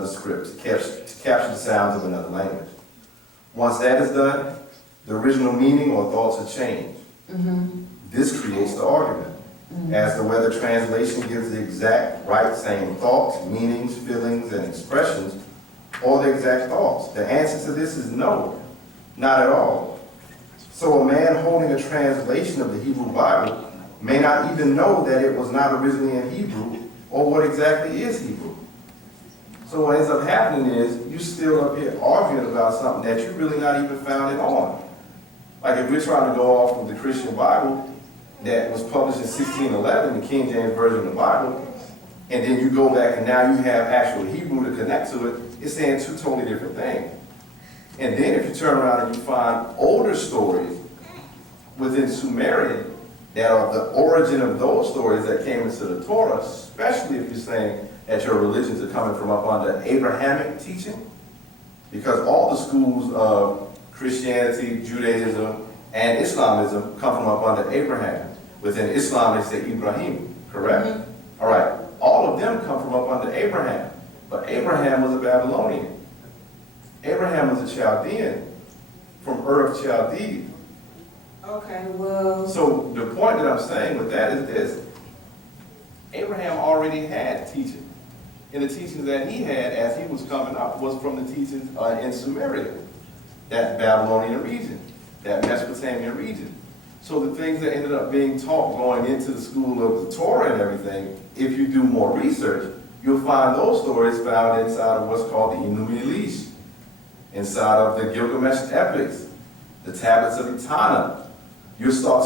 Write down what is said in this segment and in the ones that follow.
another script to capture the sounds of another language. Once that is done, the original meaning or thoughts are changed. This creates the argument. As to whether translation gives the exact right same thoughts, meanings, feelings, and expressions, or the exact thoughts. The answer to this is no, not at all. So a man holding a translation of the Hebrew Bible may not even know that it was not originally in Hebrew or what exactly is Hebrew. So what ends up happening is you're still up here arguing about something that you really not even founded on. Like if we're trying to go off of the Christian Bible that was published in 1611, the King James Version of the Bible, and then you go back and now you have actual Hebrew to connect to it, it's saying two totally different things. And then if you turn around and you find older stories within Sumerian that are the origin of those stories that came into the Torah, especially if you're saying that your religions are coming from up under Abrahamic teaching, because all the schools of Christianity, Judaism, and Islamism come from up under Abraham. Within Islam, they say Ibrahim, correct? All right, all of them come from up under Abraham, but Abraham was a Babylonian. Abraham was a Chaldean from Ur of Chaldee. Okay, well. So the point that I'm saying with that is this. Abraham already had teaching. And the teachings that he had as he was coming up was from the teachings in Sumeria, that Babylonian region, that Mesopotamian region. So the things that ended up being taught going into the school of the Torah and everything, if you do more research, you'll find those stories found inside of what's called the Wu-nuwaup, inside of the Gilgamesh epics, the tablets of Etana. You'll start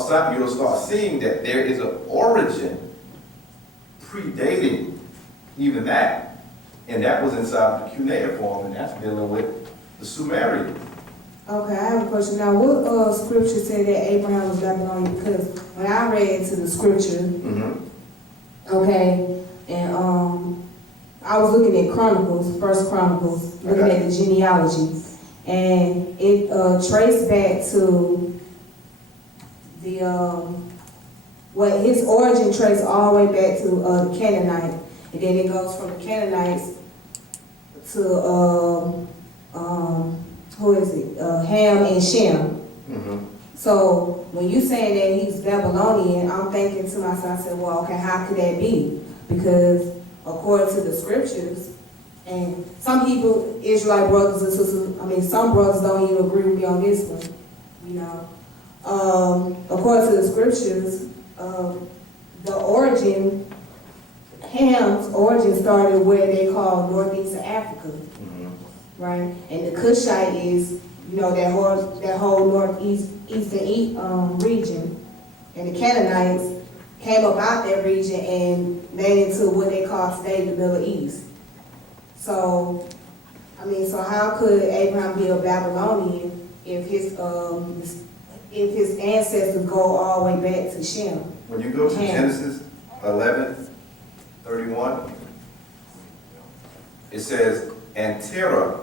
seeing that there is an origin predating even that. And that was inside the cuneiform, and that's dealing with the Sumerians. Okay, I have a question. Now, what scripture said that Abraham was Babylonian? Because when I read into the scripture, okay, and I was looking at Chronicles, First Chronicles, looking at the genealogy, and it traced back to the what his origin traced all the way back to the Canaanite, and then it goes from the Canaanites to who is it? Ham and Shem. So when you saying that he's Babylonian, I'm thinking to myself, I said, well, okay, how could that be? Because according to the scriptures, and some people, Israelite brothers and sisters, I mean, some brothers don't even agree with me on this one, you know. According to the scriptures, the origin, Ham's origin started where they call northeastern Africa, right? And the Kushite is, you know, that whole northeastern region. And the Canaanites came up out that region and made into what they call today the Middle East. So, I mean, so how could Abraham be a Babylonian if his ancestors go all the way back to Shem? When you go to Genesis 11:31, it says, and Terah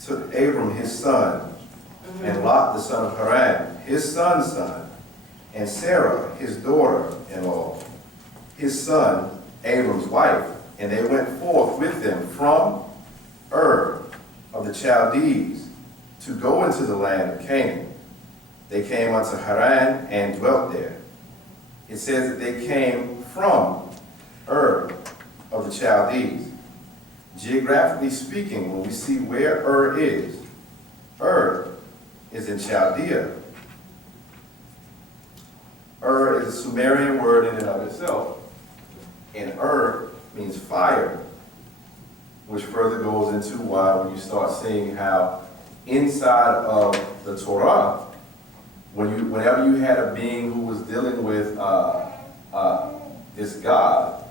took Abram his son, and Lot the son of Haran, his son's son, and Sarah his daughter-in-law, his son, Abram's wife, and they went forth with them from Ur of the Chaldees to go into the land of Canaan. They came unto Haran and dwelt there. It says that they came from Ur of the Chaldees. Geographically speaking, when we see where Ur is in Chaldea. Ur is a Sumerian word in and of itself. And Ur means fire, which further goes into why when you start seeing how inside of the Torah, whenever you had a being who was dealing with this God,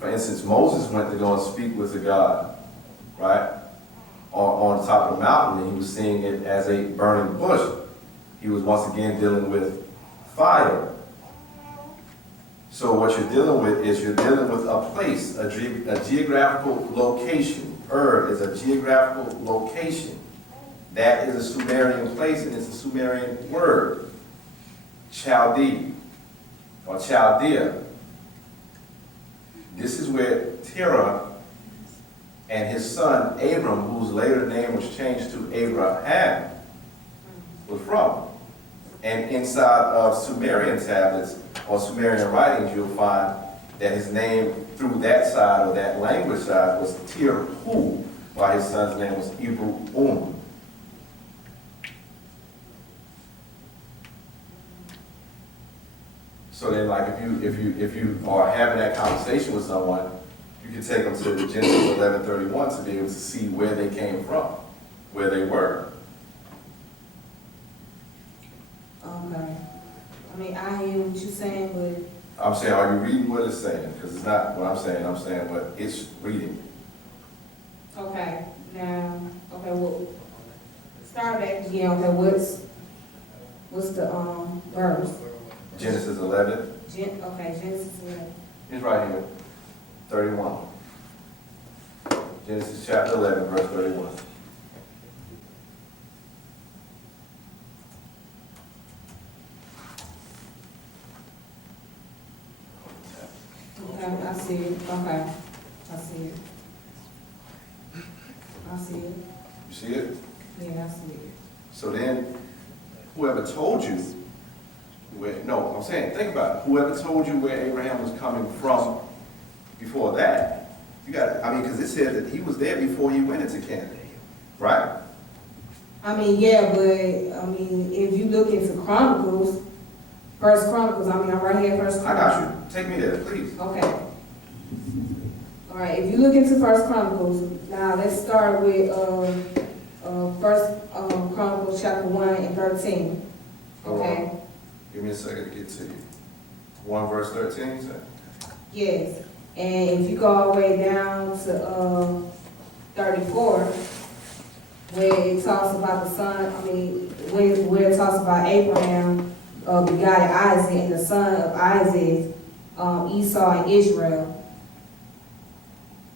for instance, Moses went to go and speak with the God, right, on top of the mountain, and he was seeing it as a burning bush. He was once again dealing with fire. So what you're dealing with is you're dealing with a place, a geographical location. Ur is a geographical location. That is a Sumerian place, and it's a Sumerian word. Chaldee, or Chaldea. This is where Terah and his son Abram, whose later name was changed to Abraham, was from. And inside of Sumerian tablets or Sumerian writings, you'll find that his name through that side or that language side was Tir-hu, while his son's name was Ibu-um. So then, like, if you are having that conversation with someone, you can take them to Genesis 11:31 to be able to see where they came from, where they were. Okay. I mean, I hear what you're saying, but I'm saying, are you reading what it's saying? Because it's not what I'm saying what it's reading. okay. Now, okay, well, start back again. Okay, what's the verse? Genesis 11. Okay, Genesis 11. It's right here, 31. Genesis chapter 11, verse 31. Okay, I see it. Okay, I see it. I see it. You see it? Yeah, I see it. So then, whoever told you I'm saying, think about it. Whoever told you where Abraham was coming from before that, because it said that he was there before he went into Canaan, right? I mean, yeah, but if you look into Chronicles, First Chronicles, I'm right here, First I Chronicles. got you. Take me there, please. Okay. All right, if you look into First Chronicles, now let's start with First Chronicles chapter 1 and 13. Hold Okay. on. Give me a second to get to you. 1 verse 13, you said? Yes, and if you go all the way down to 34, where it talks about the son, where it talks about Abraham begot Isaac, and the son of Isaac, Esau and Israel.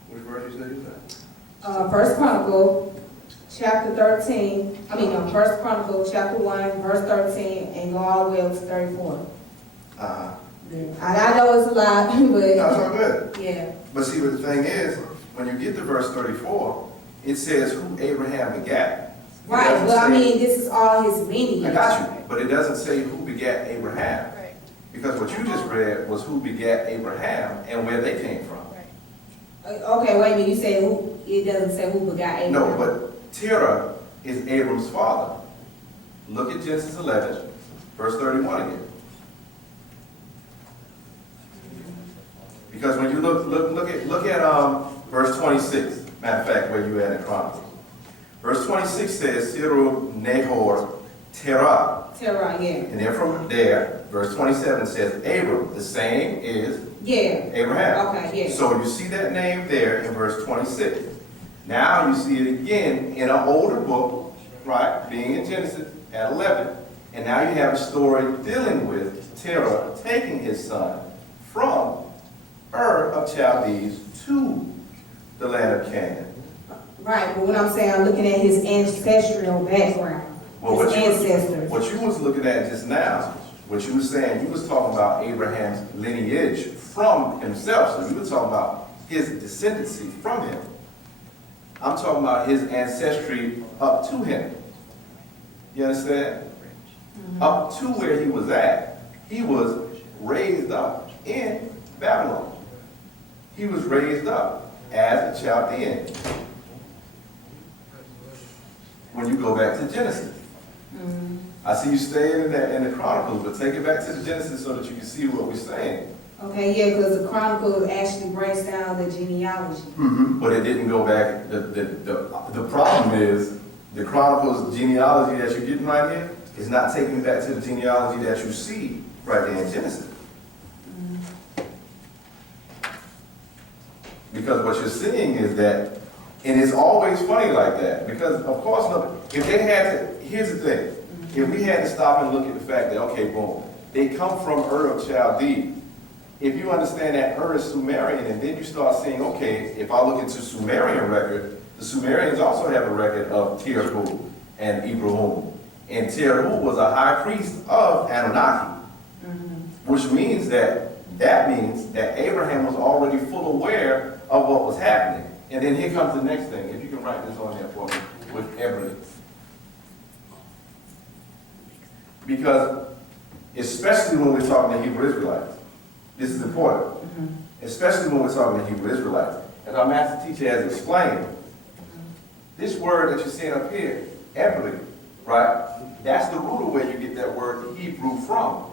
Which verse you said you said? First Chronicle, chapter 13, First Chronicle, chapter 1, verse 13, and go all the way up to 34. And I know it's a lot, but... No, it's all good. Yeah. But see, what the thing is, when you get to verse 34, it says who Abraham begat. Right, well, this is all his lineage. I got you, but it doesn't say who begat Abraham. Right. Because what you just read was who begat Abraham and where they came from. Okay, wait a minute, you said who, it doesn't say who begot Abraham. No, but Terah is Abram's father. Look at Genesis 11, verse 31 again. Because when you look at verse 26, matter of fact, where you at in Chronicles. Verse 26 says, Siru Nahor Terah. Terah, yeah. And then from there, verse 27 says, Abram, the same is Yeah. Abraham. Okay, yeah. So you see that name there in verse 26. Now you see it again in an older book, right, being in Genesis at 11. And now you have a story dealing with Terah taking his son from Ur of Chaldees to the land of Canaan. Right, but what I'm saying, I'm looking at his ancestral background. Well, His ancestors. what you was looking at just now, what you was saying, you was talking about Abraham's lineage from himself. So you were talking about his descendancy from him. I'm talking about his ancestry up to him. You understand? Mm-hmm. Up to where he was at. He was raised up in Babylon. He was raised up as a Chaldean. When you go back to Genesis. Mm-hmm. I see you staying in the Chronicles, but take it back to the Genesis so that you can see what we're saying. Okay, yeah, because the Chronicles actually breaks down the genealogy. Mm-hmm. But it didn't go back. The problem is the Chronicles genealogy that you're getting right here is not taking you back to the genealogy that you see right there in Genesis. Because what you're seeing is that, and it's always funny like that, because of course, look, if they had to, here's the thing, if we had to stop and look at the fact that, okay, boom, they come from Ur of Chaldees. If you understand that Ur is Sumerian, and then you start seeing, okay, if I look into Sumerian record, the Sumerians also have a record of Tir-hu and Ibrahim. And Tir-hu was a high priest of Anunnaki, which means that Abraham was already full aware of what was happening. And then here comes the next thing. If you can write this on there for me with every. Because especially when we're talking to Hebrew Israelites, this is important. Especially when we're talking to Hebrew Israelites. As our master teacher has explained, this word that you're seeing up here, every, right? That's the root of where you get that word Hebrew from.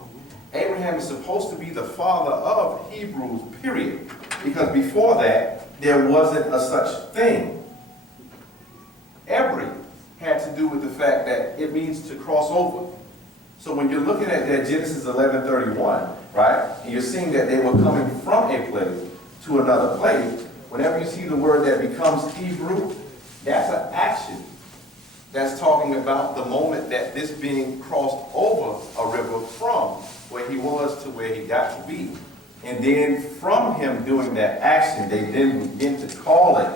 Abraham is supposed to be the father of Hebrews, period. Because before that, there wasn't a such thing. Every had to do with the fact that it means to cross over. So when you're looking at that Genesis 11:31, right, and you're seeing that they were coming from a place to another place, whenever you see the word that becomes Hebrew, that's an action. That's talking about the moment that this being crossed over a river from where he was to where he got to be. And then from him doing that action, they then begin to call it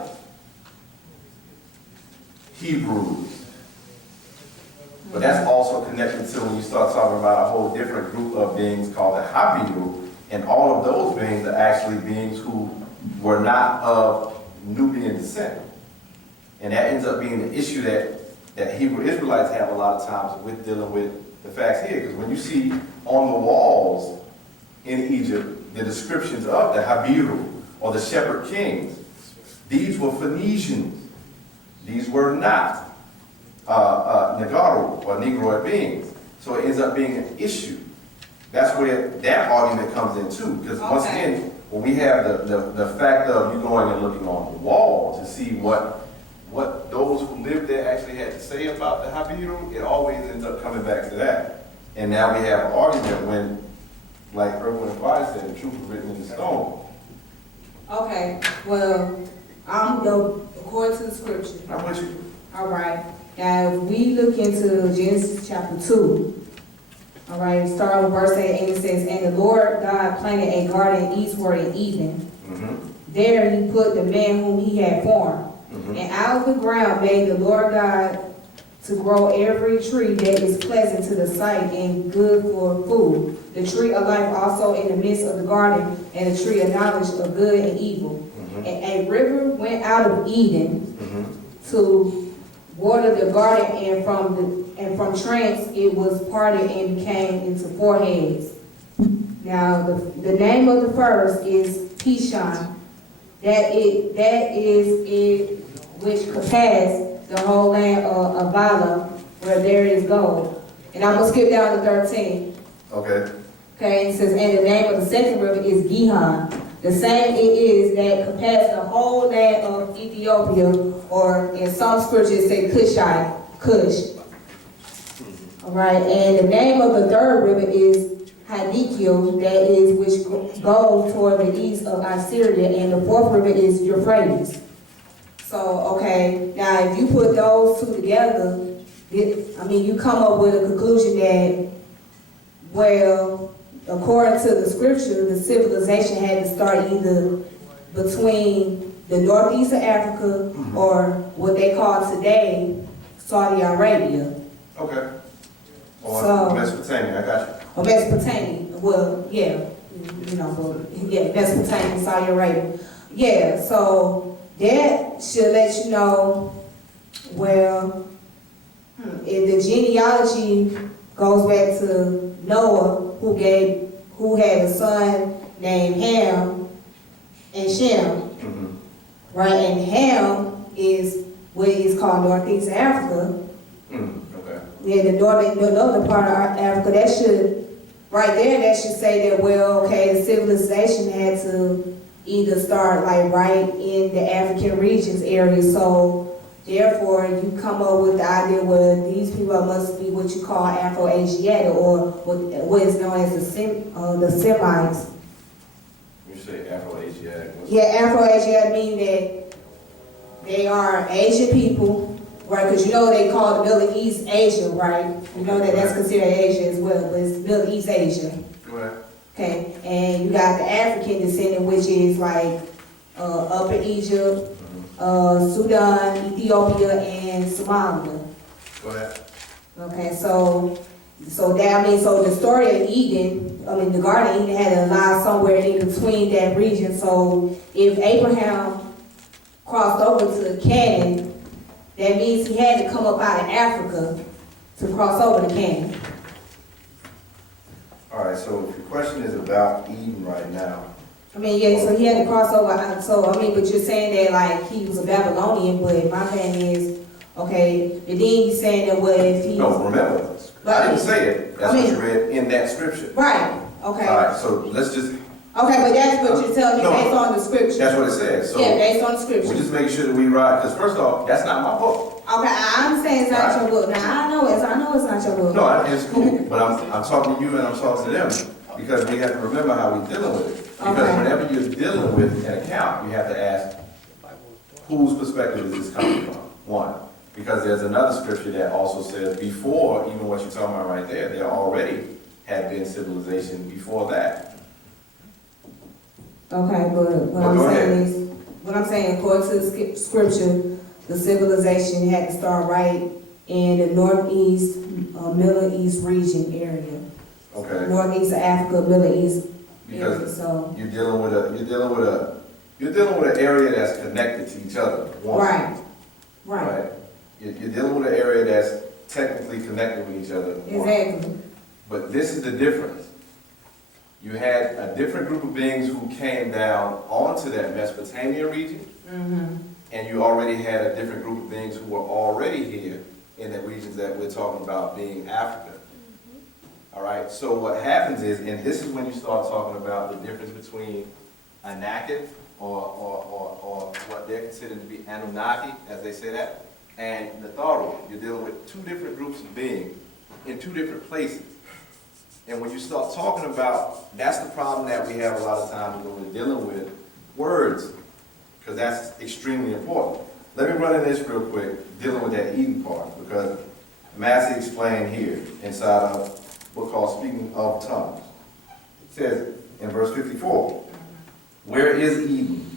Hebrews. But that's also connected to when you start talking about a whole different group of beings called the Habiru, and all of those beings are actually beings who were not of Nubian descent. And that ends up being the issue that Hebrew Israelites have a lot of times with dealing with the facts here. Because when you see on the walls in Egypt the descriptions of the Habiru or the shepherd kings, these were Phoenicians. These were not Nagaru or Negroid beings. So it ends up being an issue. That's where that argument comes in too. Because once again, when we have the fact of you going and looking on the wall to see what those who lived there actually had to say about the Habiru, it always ends up coming back to that. And now we have an argument when, like Erwin and Wise said, the truth is written in the stone. Okay, well, I'm go according to the scripture. I'm with you. All right. Now, if we look into Genesis chapter 2, all right, starting with verse 8, and it says, "And the Lord God planted a garden eastward in Eden. There he put the man whom he had formed. And out of the ground made the Lord God to grow every tree that is pleasant to the sight and good for food. The tree of life also in the midst of the garden, and the tree of knowledge of good and evil. And a river went out of Eden to water the garden, and from Trans it was parted and became into 4 heads. Now the name of the first is Pishon. That is it which compassed the whole land of Vala, where there is gold." And I'm gonna skip down to 13. Okay. Okay, it says, "And the name of the second river is Gihon. The same it is that compassed the whole land of Ethiopia," or in some scriptures say Kush. All right, and the name of the third river is Hadikio, that is which goes toward the east of Assyria, and the fourth river is Euphrates. So, okay, now if you put those two together, you come up with a conclusion that, well, according to the scripture, the civilization had to start either between the northeast of Africa or what they call today Saudi Arabia. Okay. Or So, Mesopotamia, I got you. or Mesopotamia, well, yeah, Mesopotamia, Saudi Arabia. Yeah, so that should let you know, well, if the genealogy goes back to Noah, who had a son named Ham and Shem, right? And Ham is what is called Northeast Africa. Okay. Yeah, the northern part of Africa, that should say that, well, okay, the civilization had to either start like right in the African regions area. So therefore, you come up with the idea where these people must be what you call Afroasiatic, or what is known as the Semites. You say Afroasiatic. Yeah, Afroasiatic mean that they are Asian people, right? Because they call the Middle East Asia, right? You know that that's considered Asia as well, but it's Middle East Asia. Go ahead. Okay, and you got the African descendant, which is like Upper Egypt, Sudan, Ethiopia, and Somalia. Go ahead. Okay, so the story of Eden, the Garden of Eden had to lie somewhere in between that region. So if Abraham crossed over to Canaan, that means he had to come up out of Africa to cross over to Canaan. All right, so if your question is about Eden right now, I mean, yeah, so he had to cross over, so, I mean, but you're saying that, like, he was a Babylonian, but my thing is, okay, and then he's saying that, what if he... no, remember, I didn't say it. That's what you read in that scripture. Right, okay. All right, so let's just... Okay, but that's what you're telling me based on the scripture. That's what it says. So yeah, based on the scripture. we're just making sure that we ride, because first off, that's not my book. Okay, I understand it's not your book. Now, I know it's not your book. No, it's cool, but I'm talking to you and I'm talking to them, because we have to remember how we're dealing with it. Because Okay. whenever you're dealing with an account, you have to ask, whose perspective is this coming from? One, because there's another scripture that also says before, even what you're talking about right there already had been civilization before that. Okay, but what I'm saying, according to the scripture, the civilization had to start right in the northeast, Middle East region area. Okay. Northeast of Africa, Middle East area, Because so. you're dealing with an area that's connected to each other. One. Right. You're dealing with an area that's technically connected with each other. One. Exactly. But this is the difference. You had a different group of beings who came down onto that Mesopotamian region, and you already had a different group of beings who were already here in the regions that we're talking about being Africa. All right, so what happens is, and this is when you start talking about the difference between Anak or what they're considered to be Anunnaki, as they say that, and Natharu. You're dealing with two different groups of beings in two different places. And when you start talking about, that's the problem that we have a lot of times when we're dealing with words, because that's extremely important. Let me run in this real quick, dealing with that Eden part, because Massey explained here inside of what's called Speaking of Tongues. It says in verse 54, where is Eden,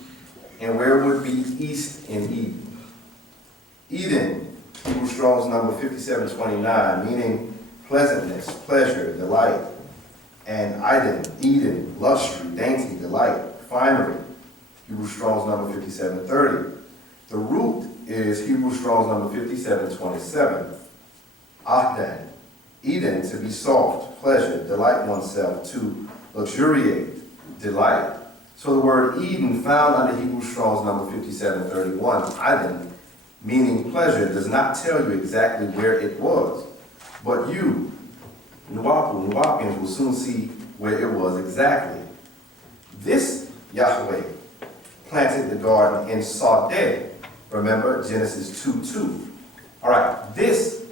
and where would be east in Eden? Eden, Hebrew Strong's number 5729, meaning pleasantness, pleasure, delight, and Eden, luxury, dainty, delight, finery, Hebrew Strong's number 5730. The root is Hebrew Strong's number 5727. Ahdan, Eden, to be soft, pleasure, delight oneself, to luxuriate, delight. So the word Eden found under Hebrew Strong's number 5731, Eden, meaning pleasure, does not tell you exactly where it was. But you, Wu-nuwaupians, will soon see where it was exactly. This Yahweh planted the garden in Tainted. Remember, Genesis 2:2. All right, this.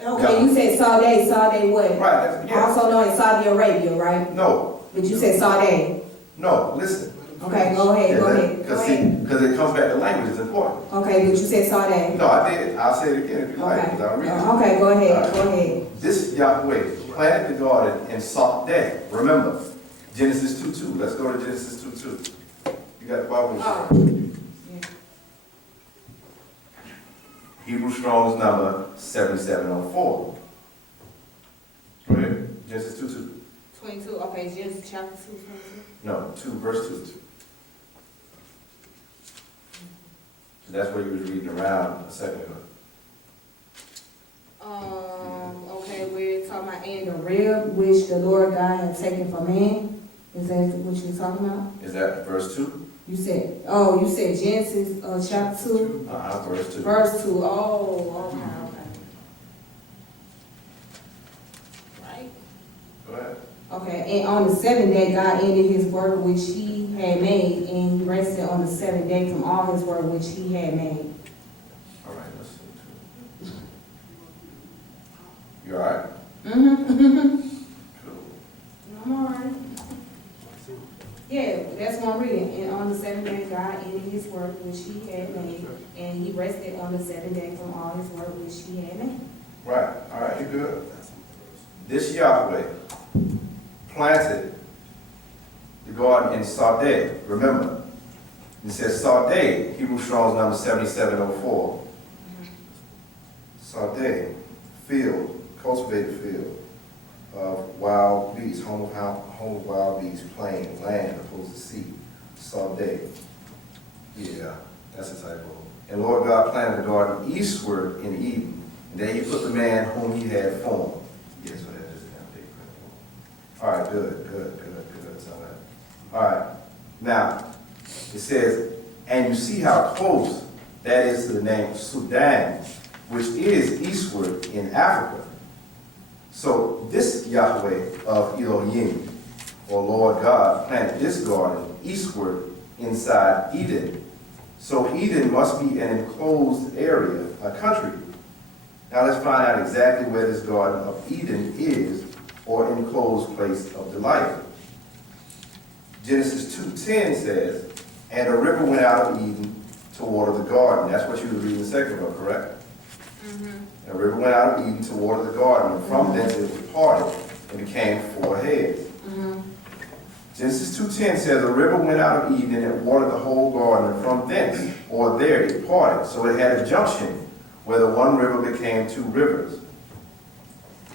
Okay, Yahweh. you said Tainted what? Right, yeah. Also known as Saudi Arabia, right? No. But you said Tainted. No, listen. Okay, go ahead. Because it comes back to language is important. Okay, but you said Tainted. No, I did. I'll say it again if you like, because I'll read it. Okay, go ahead, Right. go ahead. This Yahweh planted the garden in Tainted. Remember, Genesis 2:2. Let's go to Genesis 2:2. You got the Bible? Yeah. Hebrew Strong's number 7704. Go ahead. Genesis 2:2. 22, okay, Genesis chapter 2, 22. No, 2, verse 2. So that's what you was reading around a second ago. Okay, we're talking about in the rib which the Lord God had taken from man. Is that what you're talking about? Is that verse 2? You said Genesis chapter 2, Verse 2. verse 2. Oh, okay. Right? Go ahead. Okay, and on the seventh day, God ended his work which he had made, and he rested on the seventh day from all his work which he had made. All right, let's see. You all right? Cool. I'm all right. Yeah, that's what I'm reading. And on the seventh day, God ended his work which he had made, and he rested on the seventh day from all his work which he had made. Right. All right, you good. This Yahweh planted the garden in Tainted. Remember, it says Tainted, Hebrew Strong's number 7704. Tainted, field, cultivated field of wild beasts, home of wild beasts, plain, land opposed to sea. Tainted. Yeah, that's a typo. eastward in Eden. And there he put the man whom he had formed. Yes, so that is now. All right, good. All right. Now, it says, and you see how close that is to the name Sudan, which is eastward in Africa. So this Yahweh of Elohim, or Lord God, planted this garden eastward inside Eden. So Eden must be an enclosed area, a country. Now let's find out exactly where this Garden of Eden is, or enclosed place of delight. Genesis 2:10 says, and a river went out of Eden to water the garden. That's what you were reading a second ago, correct? Mm-hmm. A river went out of Eden to water the garden, and from thence it was parted and became four heads. Mm-hmm. Genesis 2:10 says, a river went out of Eden and watered the whole garden, and from thence, or there, it parted. So it had a junction where the one river became two rivers.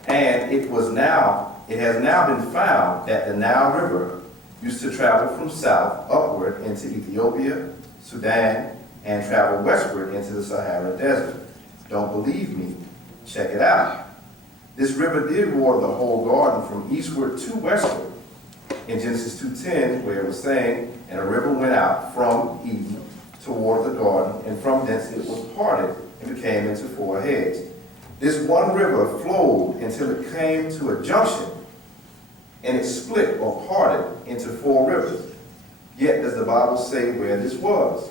And it has now been found that the Nile River used to travel from south upward into Ethiopia, Sudan, and travel westward into the Sahara Desert. Don't believe me? Check it out. This river did water the whole garden from eastward to westward. In Genesis 2:10, where it was saying, and a river went out from Eden to water the garden, and from thence it was parted and became into four heads. This one river flowed until it came to a junction, and it split or parted into four rivers. Yet does the Bible say where this was?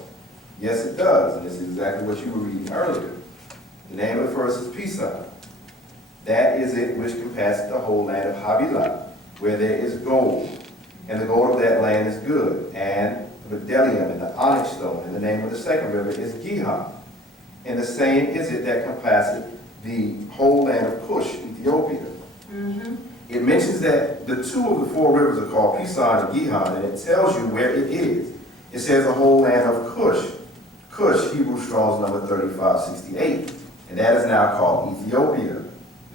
Yes, it does, and this is exactly what you were reading earlier. The name of the first is Pt.2. That is it which compasseth the whole land of Habiru, where there is gold, and the gold of that land is good, and the bdellium and the onyx stone, and the name of the second river is Gihon. And the same is it that compasseth the whole land of Kush, Ethiopia. Mm-hmm. It mentions that the two of the four rivers are called Pison and Gihon, and it tells you where it is. It says the whole land of Kush. Kush, Hebrew Strong's number 3568, and that is now called Ethiopia.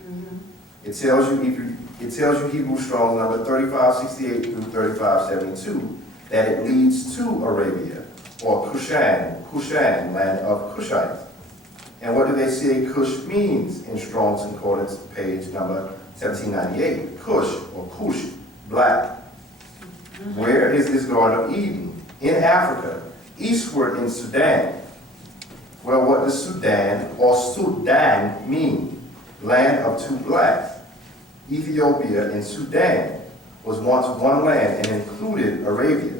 Mm-hmm. It tells you Hebrew Strong's number 3568 through 3572 that it leads to Arabia, or Kushan, land of Kushites. And what do they say Kush means in Strong's Concordance, page number 1798? Kush, or Kush, black. Mm-hmm. Where is this Garden of Eden? In Africa, eastward in Sudan. Well, what does Sudan, or Sudan, mean? Land of two blacks. Ethiopia and Sudan was once one land and included Arabia.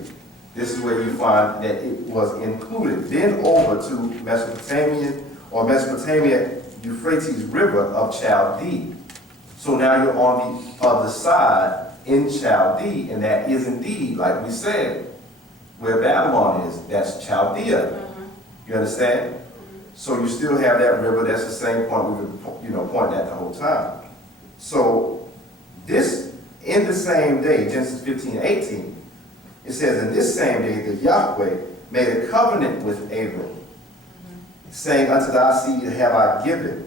This is where you find that it was included. Then over to Mesopotamia Euphrates River of Chaldee. So now you're on the other side in Chaldee, and that is indeed, like we said, where Babylon is. That's Chaldea. Mm-hmm. You understand? Mm-hmm. So you still have that river. That's the same point we've been pointing at the whole time. So this, in the same day, Genesis 15:18, it says, in this same day, the Yahweh made a covenant with Abram, saying, unto thy seed have I given,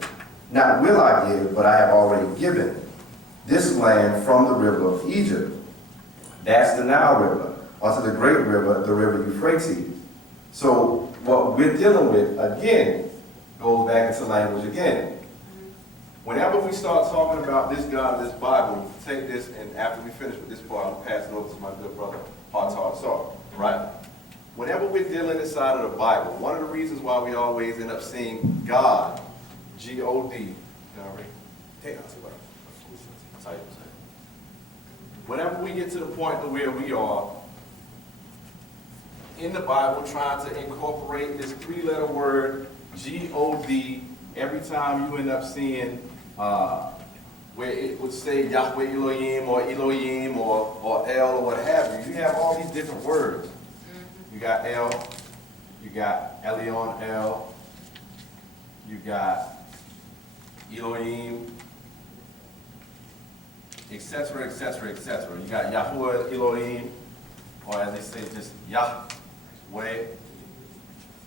not will I give, but I have already given, this land from the river of Egypt. That's the Nile River, unto the great river, the river Euphrates. So what we're dealing with, again, goes back into language again. Whenever we start talking about this God of this Bible, take this, and after we finish with this part, I'll pass it over to my good brother, Hartar, right? Whenever we're dealing inside of the Bible, one of the reasons why we always end up seeing God, G-O-D, whenever we get to the point where we are in the Bible trying to incorporate this three-letter word, G-O-D, every time you end up seeing where it would say Yahweh Elohim or Elohim or El or what have you, you have all these different words. You got El, you got Elion El, you got Elohim, etc., etc., etc. You got Yahuwah Elohim, or as they say, just Yahweh,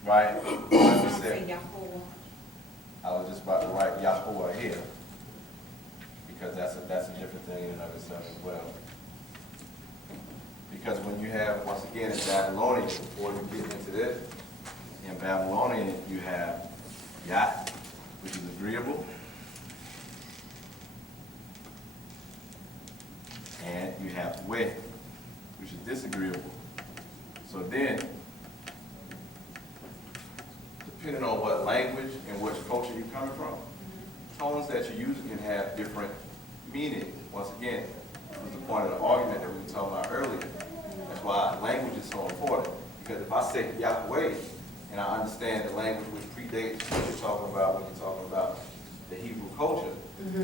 right? As we said, I was just about to write Yahuwah here, because that's a different thing in and of itself as well. Because when you have, once again, in Babylonian, before you get into this, in Babylonian, you have Yah, which is agreeable. And you have we, which is disagreeable. So then, depending on what language and which culture you're coming from, tones that you're using can have different meanings. Once again, this was the point of the argument that we were talking about earlier. That's why language is so important. Because if I say Yahweh, and I understand the language which predates what you're talking about when you're talking about the Hebrew culture,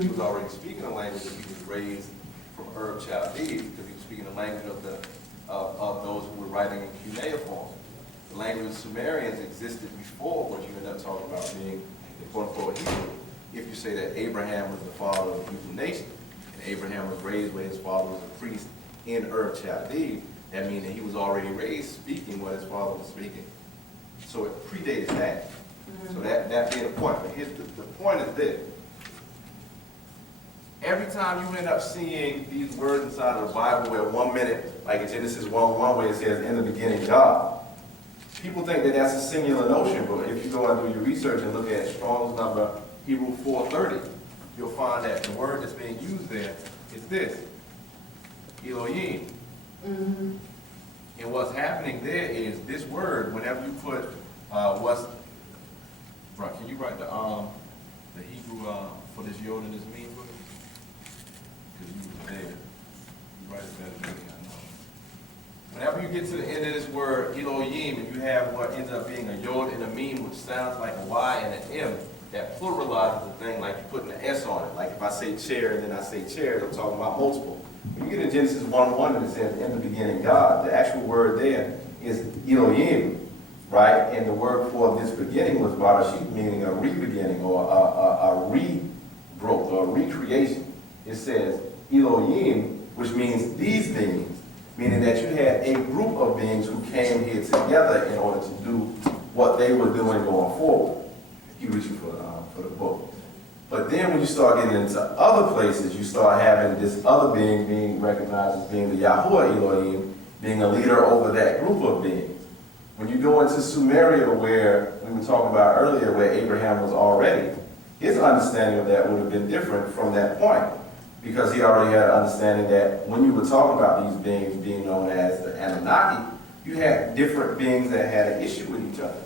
he was already speaking a language that he was raised from Arab Chaldees, because he was speaking the language of those who were writing in cuneiform. The language of Sumerians existed before what you end up talking about being the quote-unquote Hebrew. If you say that Abraham was the father of the Hebrew nation, and Abraham was raised where his father was a priest in Ur Chaldees, that means that he was already raised speaking what his father was speaking. So it predates that. So that being the point. But here's the point is this. Every time you end up seeing these words inside of the Bible where 1 minute, like in Genesis 1:1, where it says, in the beginning God, people think that that's a singular notion, but if you go and do your research and look at Strong's number, Hebrew 430, you'll find that the word that's being used there is this, Elohim. And what's happening there is this word, whenever you put right, can you write the Hebrew for this Yod and this mean for me? Because you were there. You write it better than me, I know. Whenever you get to the end of this word, Elohim, and you have what ends up being a Yod and a Meme, which sounds like a Y and an M, that pluralizes the thing like you're putting an S on it. Like if I say chair and then I say chairs, I'm talking about multiple. When you get in Genesis 1:1 and it says, in the beginning God, the actual word there is Elohim, right? And the word for this beginning was Barashit, meaning a re-beginning or a re-growth or a recreation. It says Elohim, which means these beings, meaning that you had a group of beings who came here together in order to do what they were doing going forward. You reaching for the book. But then when you start getting into other places, you start having this other being being recognized as being the Yahuwah Elohim, being a leader over that group of beings. When you go into Sumeria, where we were talking about earlier, where Abraham was already, his understanding of that would have been different from that point, because he already had an understanding that when you were talking about these beings being known as the Anunnaki, you had different beings that had an issue with each other.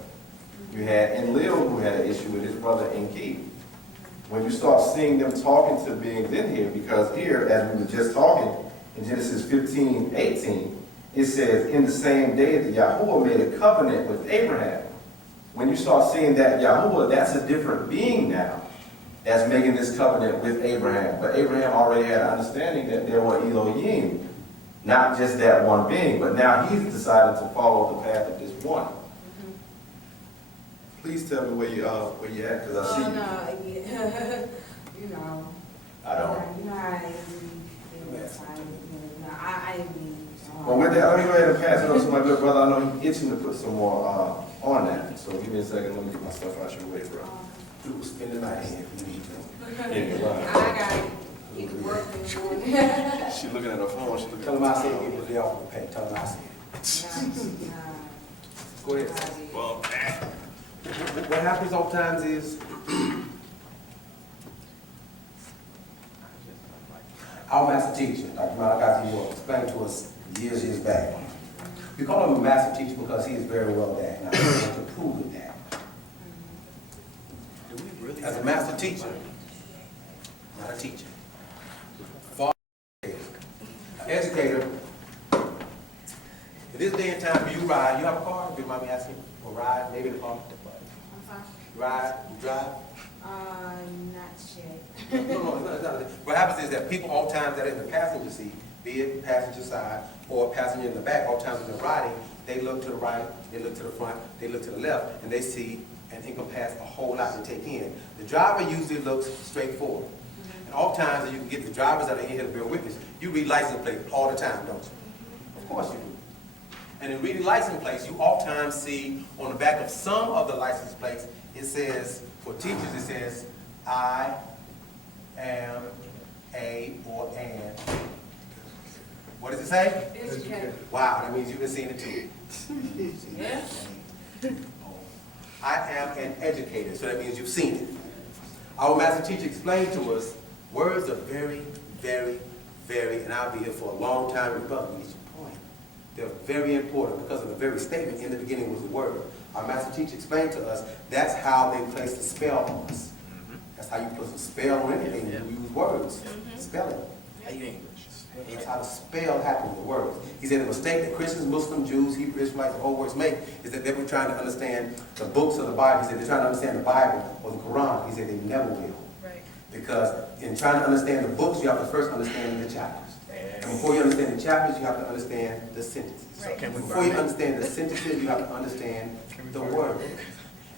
You had Enlil, who had an issue with his brother Enki. When you start seeing them talking to beings in here, because here, as we were just talking, in Genesis 15:18, it says, in the same day that Yahuwah made a covenant with Abraham. When you start seeing that Yahuwah, that's a different being now that's making this covenant with Abraham. But Abraham already had an understanding that there were Elohim, not just that one being, but now he's decided to follow the path of this one. Please tell me where you at, because I see you. No, you know. I don't. You know how it is. I Well, with that, let me go ahead and pass it over to my good brother. I know he's itching to put some more on that. So give me a second. Let me get my stuff out your way, bro. You spend the night here if you need to. Yeah, I gotta get to work in the morning. She looking at her phone. She looking Tell at them I her said phone. give the day off the pay. Tell them I said. Go ahead. Well, What happens oftentimes is our master teacher, Dr. Malachi will explained to us years back. We call him a master teacher because he is very well that, and I want to prove it that. As a master teacher, not a teacher. Educator. In this day and time, do you ride? You have a car? Do you mind me asking? Or ride? Maybe the car? I'm sorry? Ride? You drive? Not yet. No, it's not. What happens is that people all times that are in the passenger seat, be it passenger side or passenger in the back, all times when they're riding, they look to the right, they look to the front, they look to the left, and they see and encompass a whole lot to take in. The driver usually looks straight forward. And oftentimes, you can get the drivers that are in here to bear witness. You read license plates all the time, don't you? Of course you do. And in reading license plates, you oftentimes see on the back of some of the license plates, it says, for teachers, it says, I am a or an. What does it say? Educator. Wow, that means you've been seeing it too. Yes. I am an educator, so that means you've seen it. Our master teacher explained to us, words are very, very, very, and I'll be here for a long time, and brother, we get your point. They're very important because of the very statement, in the beginning was the word. Our master teacher explained to us, that's how they place the spell on us. That's how you put a spell on anything, you use words, spelling. It's how the spell happens with words. He said the mistake that Christians, Muslims, Jews, Hebrew Israelites, the whole words make is that they were trying to understand the books of the Bible. He said they're trying to understand the Bible or the Quran. He said they never will. Right. Because in trying to understand the books, you have to first understand the chapters. And before you understand the chapters, you have to understand the sentences. Right. And before you understand the sentences, you have to understand the word.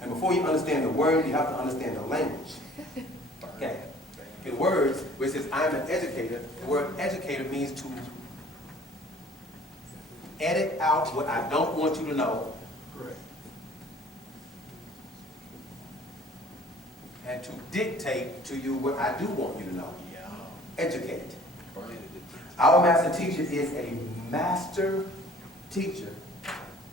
And before you understand the word, you have to understand the language. Okay. In words, where it says, I'm an educator, the word educator means to edit out what I don't want you to know. Correct. And to dictate to you what I do want you to know. Yeah. Educate. Our master teacher is a master teacher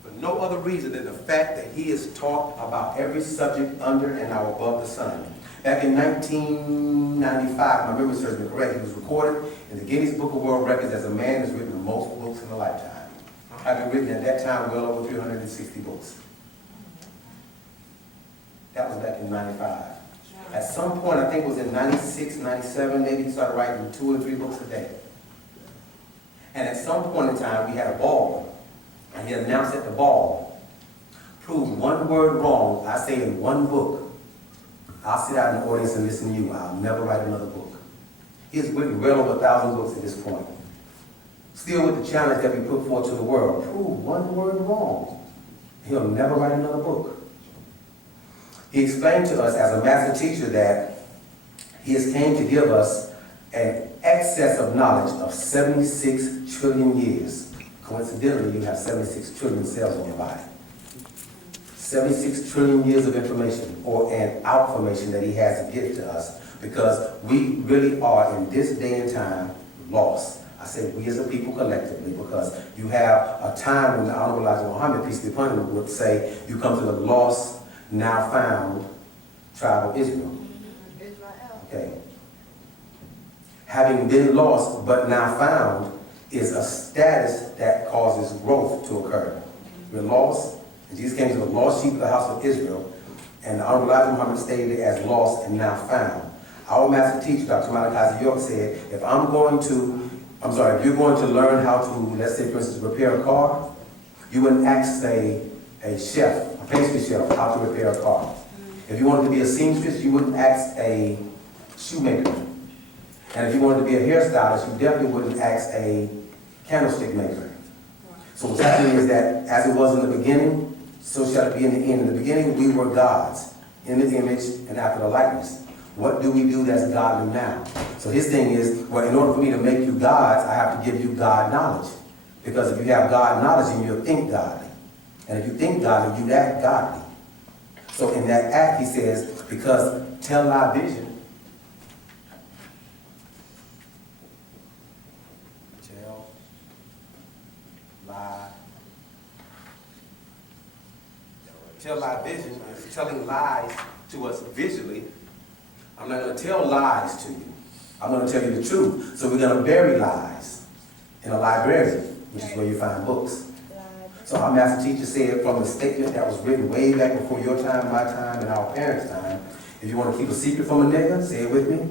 for no other reason than the fact that he is taught about every subject under and now above the sun. Back in 1995, my memory serves me correct, he was recorded in the Guinness Book of World Records as a man who's written the most books in a lifetime. Having written at that time well over 360 books. That was back in 95. At some point, I think it was in 96, 97, maybe he started writing 2 or 3 books a day. And at some point in time, we had a ball. And he announced at the ball, prove one word wrong, I say in one book, I'll sit out in the audience and listen to you. I'll never write another book. He has written well over 1,000 books at this point. Still with the challenge that we put forth to the world, prove one word wrong. He'll never write another book. He explained to us as a master teacher that he has came to give us an excess of knowledge of 76 trillion years. Coincidentally, you have 76 trillion cells in your body. 76 trillion years of information or an outformation that he has to give to us because we really are in this day and time lost. I say we as a people collectively because you have a time when the Honorable Elijah Muhammad, peace be upon him, would say you come to the lost, now found tribe of Israel. Okay. Having been lost but now found is a status that causes growth to occur. We're lost. Jesus came to the lost sheep of the house of Israel, and the Honorable Elijah Muhammad stated it as lost and now found. Our master teacher, Dr. Malachi York, said, if you're going to learn how to, let's say for instance, repair a car, you wouldn't ask a chef, a pastry chef, how to repair a car. If you wanted to be a seamstress, you wouldn't ask a shoemaker. And if you wanted to be a hairstylist, you definitely wouldn't ask a candlestick maker. So what's happening is that as it was in the beginning, so shall it be in the end. In the beginning, we were gods, in the image and after the likeness. What do we do that's godly now? So his thing is, well, in order for me to make you gods, I have to give you God knowledge. Because if you have God knowledge, then you'll think godly. And if you think godly, you act godly. So in that act, he says, because tell thy vision. Tell lie vision is telling lies to us visually. I'm not going to tell lies to you. I'm going to tell you the truth. So we're going to bury lies in a library, which is where you find books. So our master teacher said from the statement that was written way back before your time, my time, and our parents' time, if you want to keep a secret from a nigga, say it with me.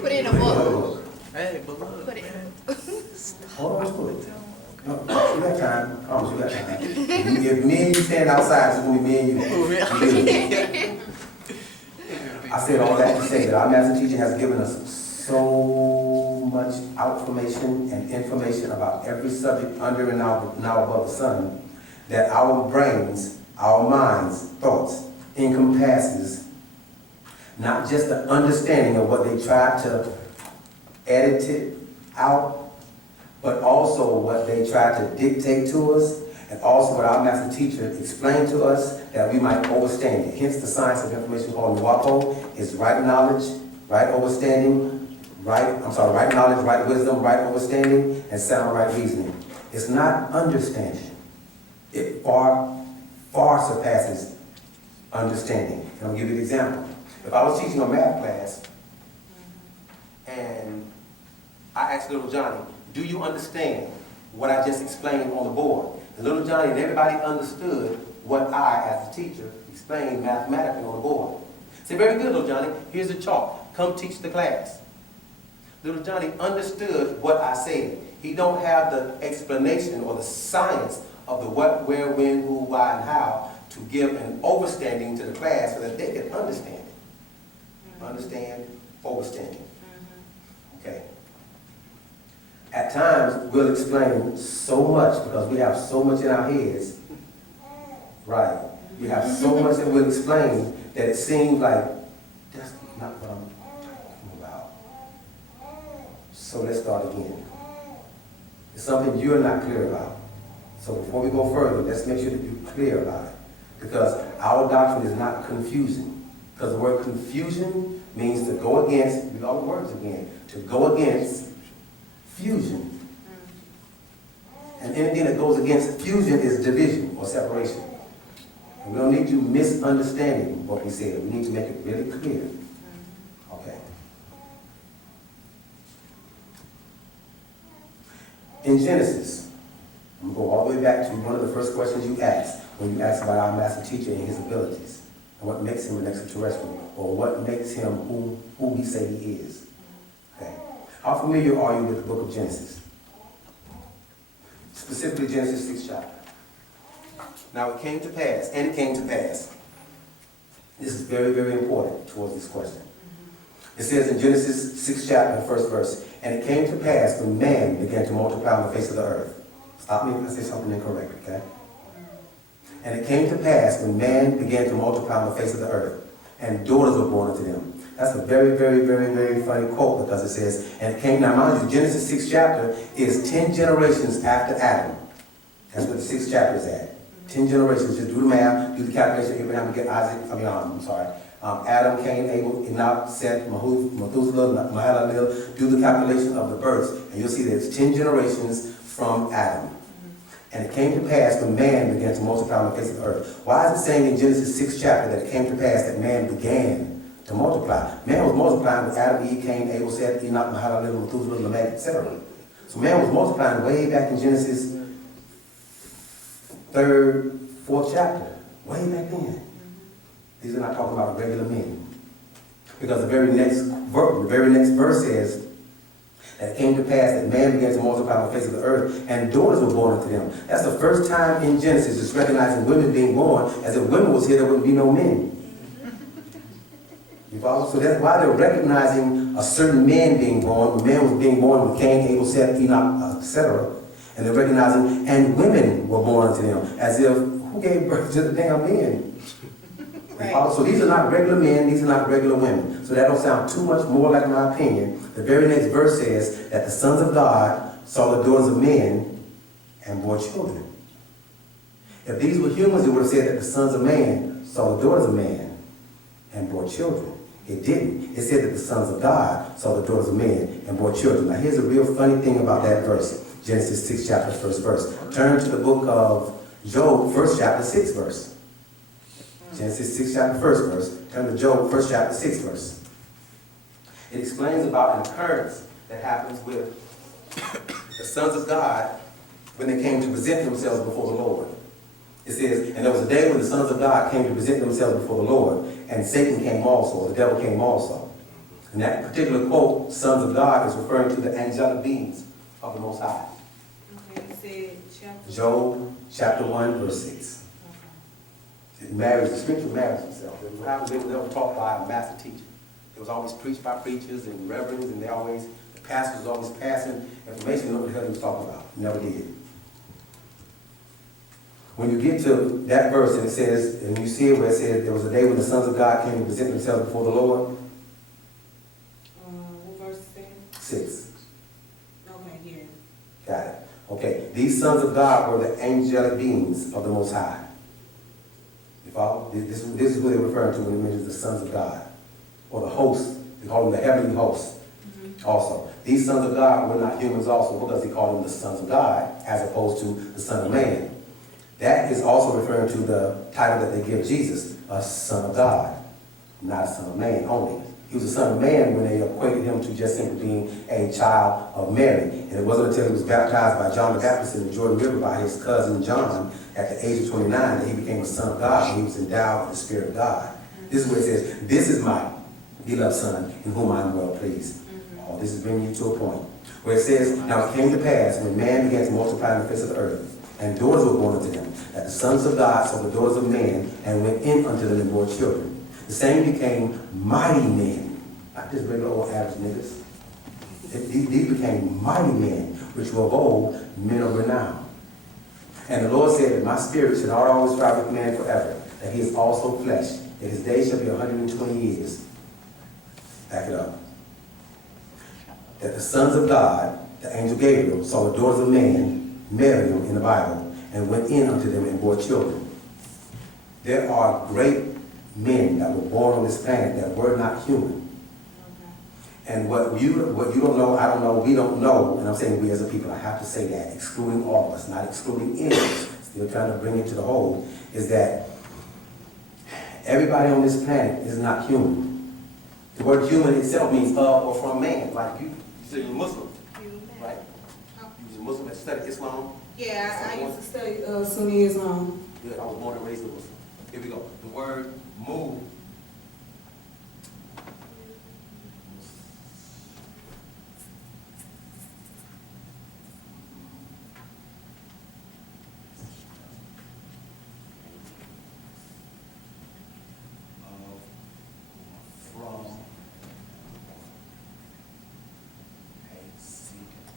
Put it in a book. Hey, put it in a book. Hold on, put it. No, you got time. I promise you got time. If me and you stand outside, it's going to be me and you. I said all that to say that our master teacher has given us so much information and information about every subject under and now above the sun that our brains, our minds, thoughts encompasses not just the understanding of what they tried to edit it out, but also what they tried to dictate to us, and also what our master teacher explained to us that we might overstand it. Hence the science of information called Wu-nuwaupu is right knowledge, right understanding, right knowledge, right wisdom, right understanding, and sound right reasoning. It's not understanding. It far surpasses understanding. And I'll give you an example. If I was teaching a math class and I asked little Johnny, do you understand what I just explained on the board? And little Johnny and everybody understood what I, as a teacher, explained mathematically on the board. Say, very good, little Johnny, here's the chalk. Come teach the class. Little Johnny understood what I said. He don't have the explanation or the science of the what, where, when, who, why, and how to give an overstanding to the class so that they can understand it. Understand, overstanding. Okay. At times, we'll explain so much because we have so much in our heads. Right. We have so much that we'll explain that it seems like that's not what I'm talking about. So let's start again. It's something you're not clear about. So before we go further, let's make sure that you're clear about it. Because our doctrine is not confusing. Because the word confusion means to go against, read all the words again, to go against fusion. And anything that goes against fusion is division or separation. And we don't need you misunderstanding what we said. We need to make it really clear. Okay. In Genesis, I'm going to go all the way back to one of the first questions you asked when you asked about our master teacher and his abilities and what makes him an extraterrestrial or what makes him who we say he is. Okay. How familiar are you with the book of Genesis? Specifically Genesis 6th chapter. Now it came to pass, and it came to pass. This is very, very important towards this question. It says in Genesis 6th chapter, first verse, and it came to pass when man began to multiply on the face of the earth. Stop me if I say something incorrect, okay? And it came to pass when man began to multiply on the face of the earth, and daughters were born unto them. That's a very, very, very, very funny quote because it says, and it came, now mind you, Genesis 6th chapter is 10 generations after Adam. That's what the 6th chapter is at. 10 generations, just do the math, do the calculation, Abraham, get Isaac, Adam, Cain, Abel, Enoch, Seth, Methuselah, Mahalalel, do the calculation of the births, and you'll see that it's 10 generations from Adam. And it came to pass when man began to multiply on the face of the earth. Why is it saying in Genesis 6th chapter that it came to pass that man began to multiply? Man was multiplying with Adam, Eve, Cain, Abel, Seth, Enoch, Mahalalel, Methuselah, Lamech, etc. So man was multiplying way back in Genesis 3rd, 4th chapter, way back then. These are not talking about regular men. Because the very next verse says that it came to pass that man began to multiply on the face of the earth, and daughters were born unto them. That's the first time in Genesis it's recognizing women being born. As if women was here, there wouldn't be no men. You follow? So that's why they're recognizing a certain man being born. When man was being born with Cain, Abel, Seth, Enoch, etc. And they're recognizing, and women were born unto them, as if, who gave birth to the damn men? Right. So these are not regular men, these are not regular women. So that don't sound too much more like my opinion. The very next verse says that the sons of God saw the daughters of men and bore children. If these were humans, it would have said that the sons of man saw the daughters of man and bore children. It didn't. It said that the sons of God saw the daughters of men and bore children. Now here's a real funny thing about that verse. Genesis 6 chapter, first verse. Turn to the book of Job, first chapter, 6th verse. Genesis 6 chapter, first verse. Turn to Job, first chapter, 6th verse. It explains about an occurrence that happens with the sons of God when they came to present themselves before the Lord. It says, and there was a day when the sons of God came to present themselves before the Lord, and Satan came also, or the devil came also. And that particular quote, sons of God, is referring to the angelic beings of the Most High. Job chapter 1, verse 6. It marries, the scripture marries itself. It was never taught by a master teacher. It was always preached by preachers and reverends, and the pastor was always passing information. Nobody heard what he was talking about. Never did. When you get to that verse and it says, and you see it where it says, there was a day when the sons of God came to present themselves before the Lord. What verse is that? 6. Okay, here. Got it. Okay, these sons of God were the angelic beings of the Most High. You follow? This is what they're referring to when it mentions the sons of God. Or the hosts. They call them the heavenly hosts. Also. These sons of God were not humans also because he called them the sons of God as opposed to the Son of Man. That is also referring to the title that they give Jesus, a son of God. not a son of man only. He was a son of man when they equated him to just simply being a child of Mary. And it wasn't until he was baptized by John the Baptist in the Jordan River by his cousin John at the age of 29 that he became a son of God, and he was endowed with the Spirit of God. This is where it says, this is my beloved son in whom I am well pleased. Oh, this is bringing you to a point where it says, now it came to pass when man began to multiply on the face of the earth, and daughters were born unto them, that the sons of God saw the daughters of men, and went in unto them and bore children. The same became mighty men, not just regular old average niggas. These became mighty men, which were of old men of renown. And the Lord said that my spirit should not always strive with man forever, that he is also flesh, that his days shall be 120 years. Back it up. That the sons of God, the angel Gabriel, saw the daughters of man, married them in the Bible, and went in unto them and bore children. There are great men that were born on this planet that were not human. And what you don't know, I don't know, we don't know, and I'm saying we as a people, I have to say that, excluding all of us, not excluding any of us, still trying to bring it to the whole, is that everybody on this planet is not human. The word human itself means of or from man. Like you say you're Muslim, right? You're a Muslim that studied Islam. Yeah, I used to study Sunni Islam. Good, I was born and raised a Muslim. Here we go. The word move.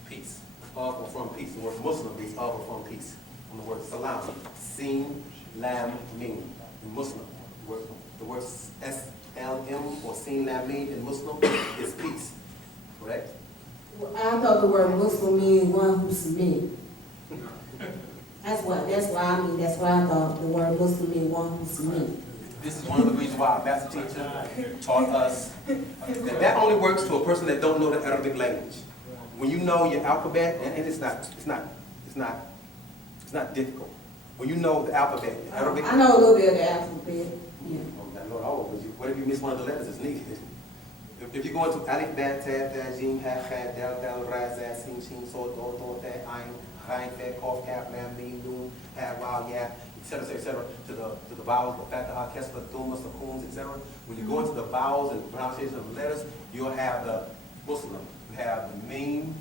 Peace. Of or from peace. The word Muslim means of or from peace. From the word salam. Sin, lam, mim. In Muslim, the word S-L-M or sin, lam, mim in Muslim is peace. Correct? Well, I thought the word Muslim means one who submits. That's why I thought the word Muslim means one who submits. This is one of the reasons why our master teacher taught us that only works to a person that don't know the Arabic language. When you know your alphabet, and it's not difficult. When you know the alphabet, Arabic. I know a little bit of the alphabet. Yeah. What if you miss one of the letters? It's needed. If you go into alif, bet, tet, ta, jim, ha, kha, del, ra, za, sin, shin, so, do, te, ayin, rain, fe, kof, kaf, lam, mim, nun, ha, waw, ya, etc., to the vowels, the fatha, kesra, thumma, sukoons, etc. When you go into the vowels and the pronunciation of the letters, you'll have the Muslim. You have the meme,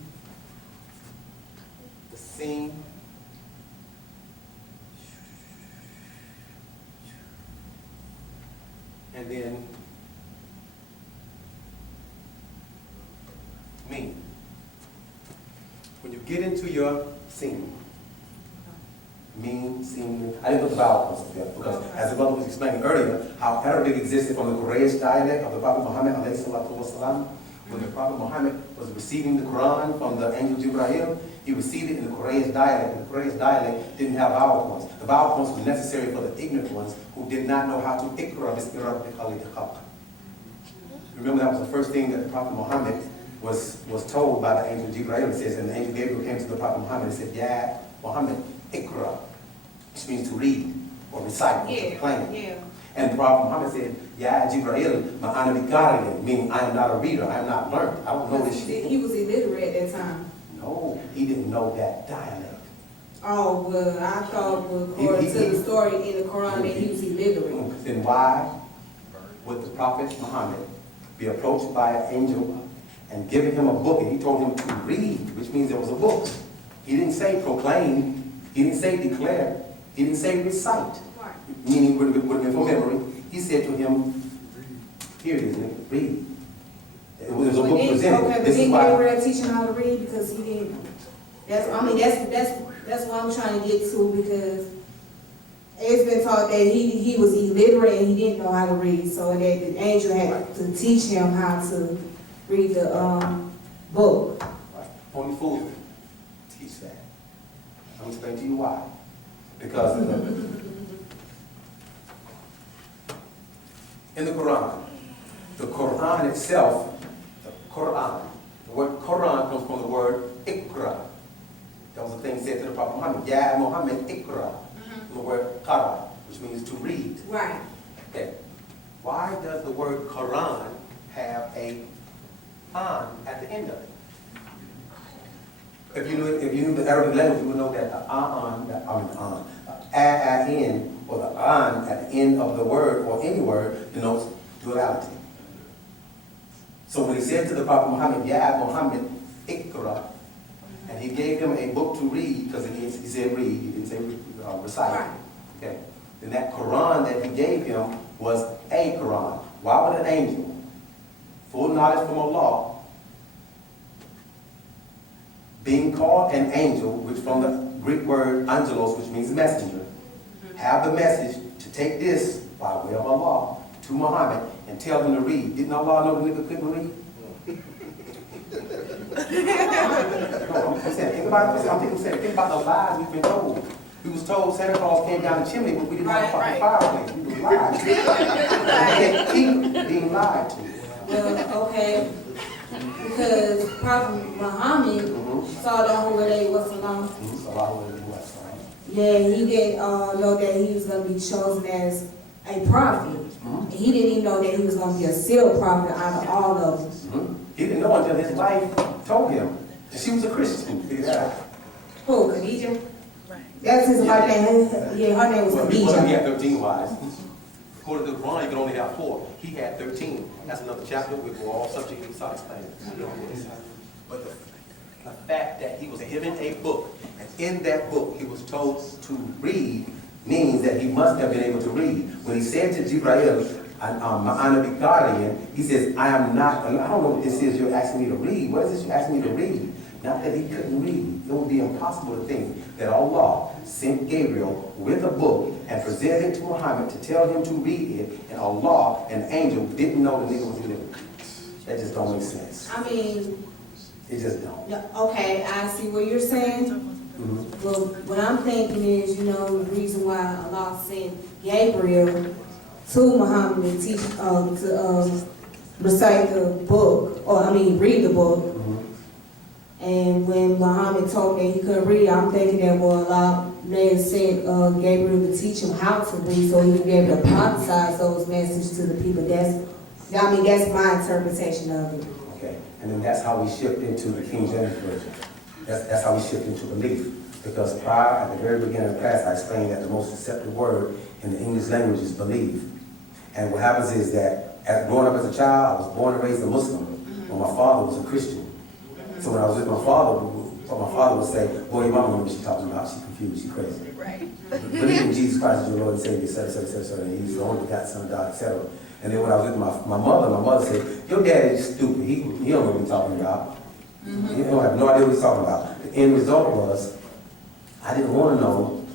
the sin, and then meme. When you get into your sin, meme, sin, I didn't put the vowel points together because as the brother was explaining earlier, how Arabic existed from the Quraysh dialect of the Prophet Muhammad alayhi salatu wasalam. When the Prophet Muhammad was receiving the Quran from the angel Jibreel, he received it in the Quraysh dialect. And the Quraysh dialect didn't have vowel points. The vowel points were necessary for the ignorant ones who did not know how to ikra bismi rabbika alladhi khalaq. Remember that was the first thing that the Prophet Muhammad was told by the angel Jibreel. It says, and the angel Gabriel came to the Prophet Muhammad and said, Ya Muhammad, ikra, which means to read or recite, or to claim. Yeah. And the Prophet Muhammad said, Ya Jibreel, ma'ana bikariyan, meaning I am not a reader, I am not learned, I don't know this shit. He was illiterate at that time. No, he didn't know that dialect. Oh, well, I thought, according to the story in the Quran, that he was illiterate. Then why would the Prophet Muhammad be approached by an angel and giving him a book, and he told him to read, which means there was a book. He didn't say proclaim, he didn't say declare, he didn't say recite, meaning would have been from memory. He said to him, here it is, nigga, read. It was a book presented. Okay, but didn't Gabriel teach him how to read because he didn't? That's what I'm trying to get to, because it's been taught that he was illiterate and he didn't know how to read, so that the angel had to teach him how to read the book. Right. Only fools teach that. I'm going to explain to you why. Because in the Quran itself, the word Quran comes from the word ikra. That was the thing said to the Prophet Muhammad, Ya Muhammad ikra, the word qara, which means to read. Right. Okay. why does the word Quran have a an at the end of it? If you knew the Arabic language, you would know that the in, or the an at the end of the word or any word denotes duality. So when he said to the Prophet Muhammad, Ya Muhammad, Iqra, and he gave him a book to read, because he said read, he didn't say recite. Right. Okay. Then that Quran that he gave him was a Quran. Why would an angel, full knowledge from Allah, being called an angel, which from the Greek word angelos, which means messenger, have the message to take this by way of Allah to Muhammad and tell him to read? Didn't Allah know the nigga couldn't read? No, I'm saying, think about it. Think about the lies we've been told. We was told Santa Claus came down the chimney, but we didn't have a fucking fireplace. We was lied to. We can't keep being lied to. Well, okay, because Prophet Muhammad saw the whole day was alone. Yeah, he didn't know that he was going to be chosen as a prophet. And he didn't even know that he was going to be a sealed prophet out of all of them. He didn't know until his wife told him. And she was a Christian. Figure that out. Who, Khadijah? That's his wife name. Yeah, her name was He Khadijah. had 13 wives. According to the Quran, you can only have 4. He had 13. That's another chapter. We'll go all subject to start explaining. But the fact that he was given a book, and in that book he was told to read, means that he must have been able to read. When he said to Jibreel, Ma'ana bi Guardian, he says, I am not, I don't know what this is you're asking me to read. What is this you're asking me to read? Not that he couldn't read. It would be impossible to think that Allah sent Gabriel with a book and presented it to Muhammad to tell him to read it, and Allah, an angel, didn't know the nigga was living. That just don't make sense. I mean, It just don't. okay, I see what you're saying. Well, what I'm thinking is, the reason why Allah sent Gabriel to Muhammad to teach, to recite the book, read the book. And when Muhammad told me he couldn't read, I'm thinking that, Allah may have sent Gabriel to teach him how to read so he would be able to prophesy those messages to the people. That's my interpretation of it. Okay, and then that's how we shift into the King James Version. That's how we shift into belief. Because prior, at the very beginning of the class, I explained that the most accepted word in the English language is believe. And what happens is that, growing up as a child, I was born and raised a Muslim, but my father was a Christian. So when I was with my father would say, boy, your mama knows what she's talking about. She's confused, she's crazy. Right. Believe in Jesus Christ as your Lord and Savior, etc., etc., etc., and he's the only begotten Son of God, etc. And then when I was with my mother said, your dad is stupid. He don't know what he's talking about. He don't have no idea what he's talking about. The end result was, I didn't want to know.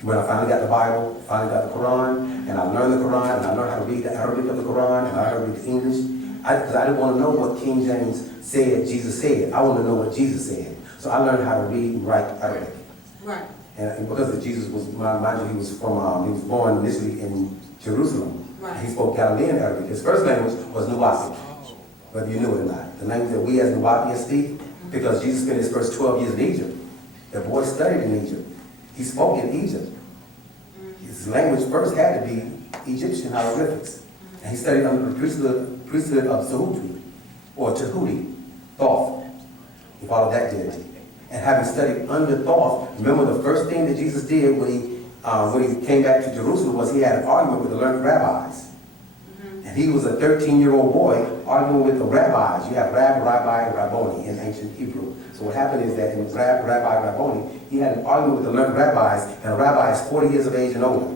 When I finally got the Bible, finally got the Quran, and I learned the Quran, and I learned how to read the Arabic of the Quran, and I learned how to read the English, because I didn't want to know what King James said, Jesus said. I want to know what Jesus said. So I learned how to read and write Arabic. Right. And because of Jesus was, mind you, he was born initially in Jerusalem. Right. He spoke Galilean Arabic. His first language was Wu-nuwaupu, whether you knew it or not. The language that we as Wu-nuwaupians speak, because Jesus spent his first 12 years in Egypt. The boy studied in Egypt. He spoke in Egypt. His language first had to be Egyptian hieroglyphics. And he studied under the priesthood of Sahuti, or Tahuti, Thoth. He followed that deity. And having studied under Thoth, remember the first thing that Jesus did when he came back to Jerusalem was he had an argument with the learned rabbis. And he was a 13-year-old boy arguing with the rabbis. You have Rabbi, Rabboni in ancient Hebrew. So what happened is that in Rabbi, Rabboni, he had an argument with the learned rabbis, and a rabbi is 40 years of age and older.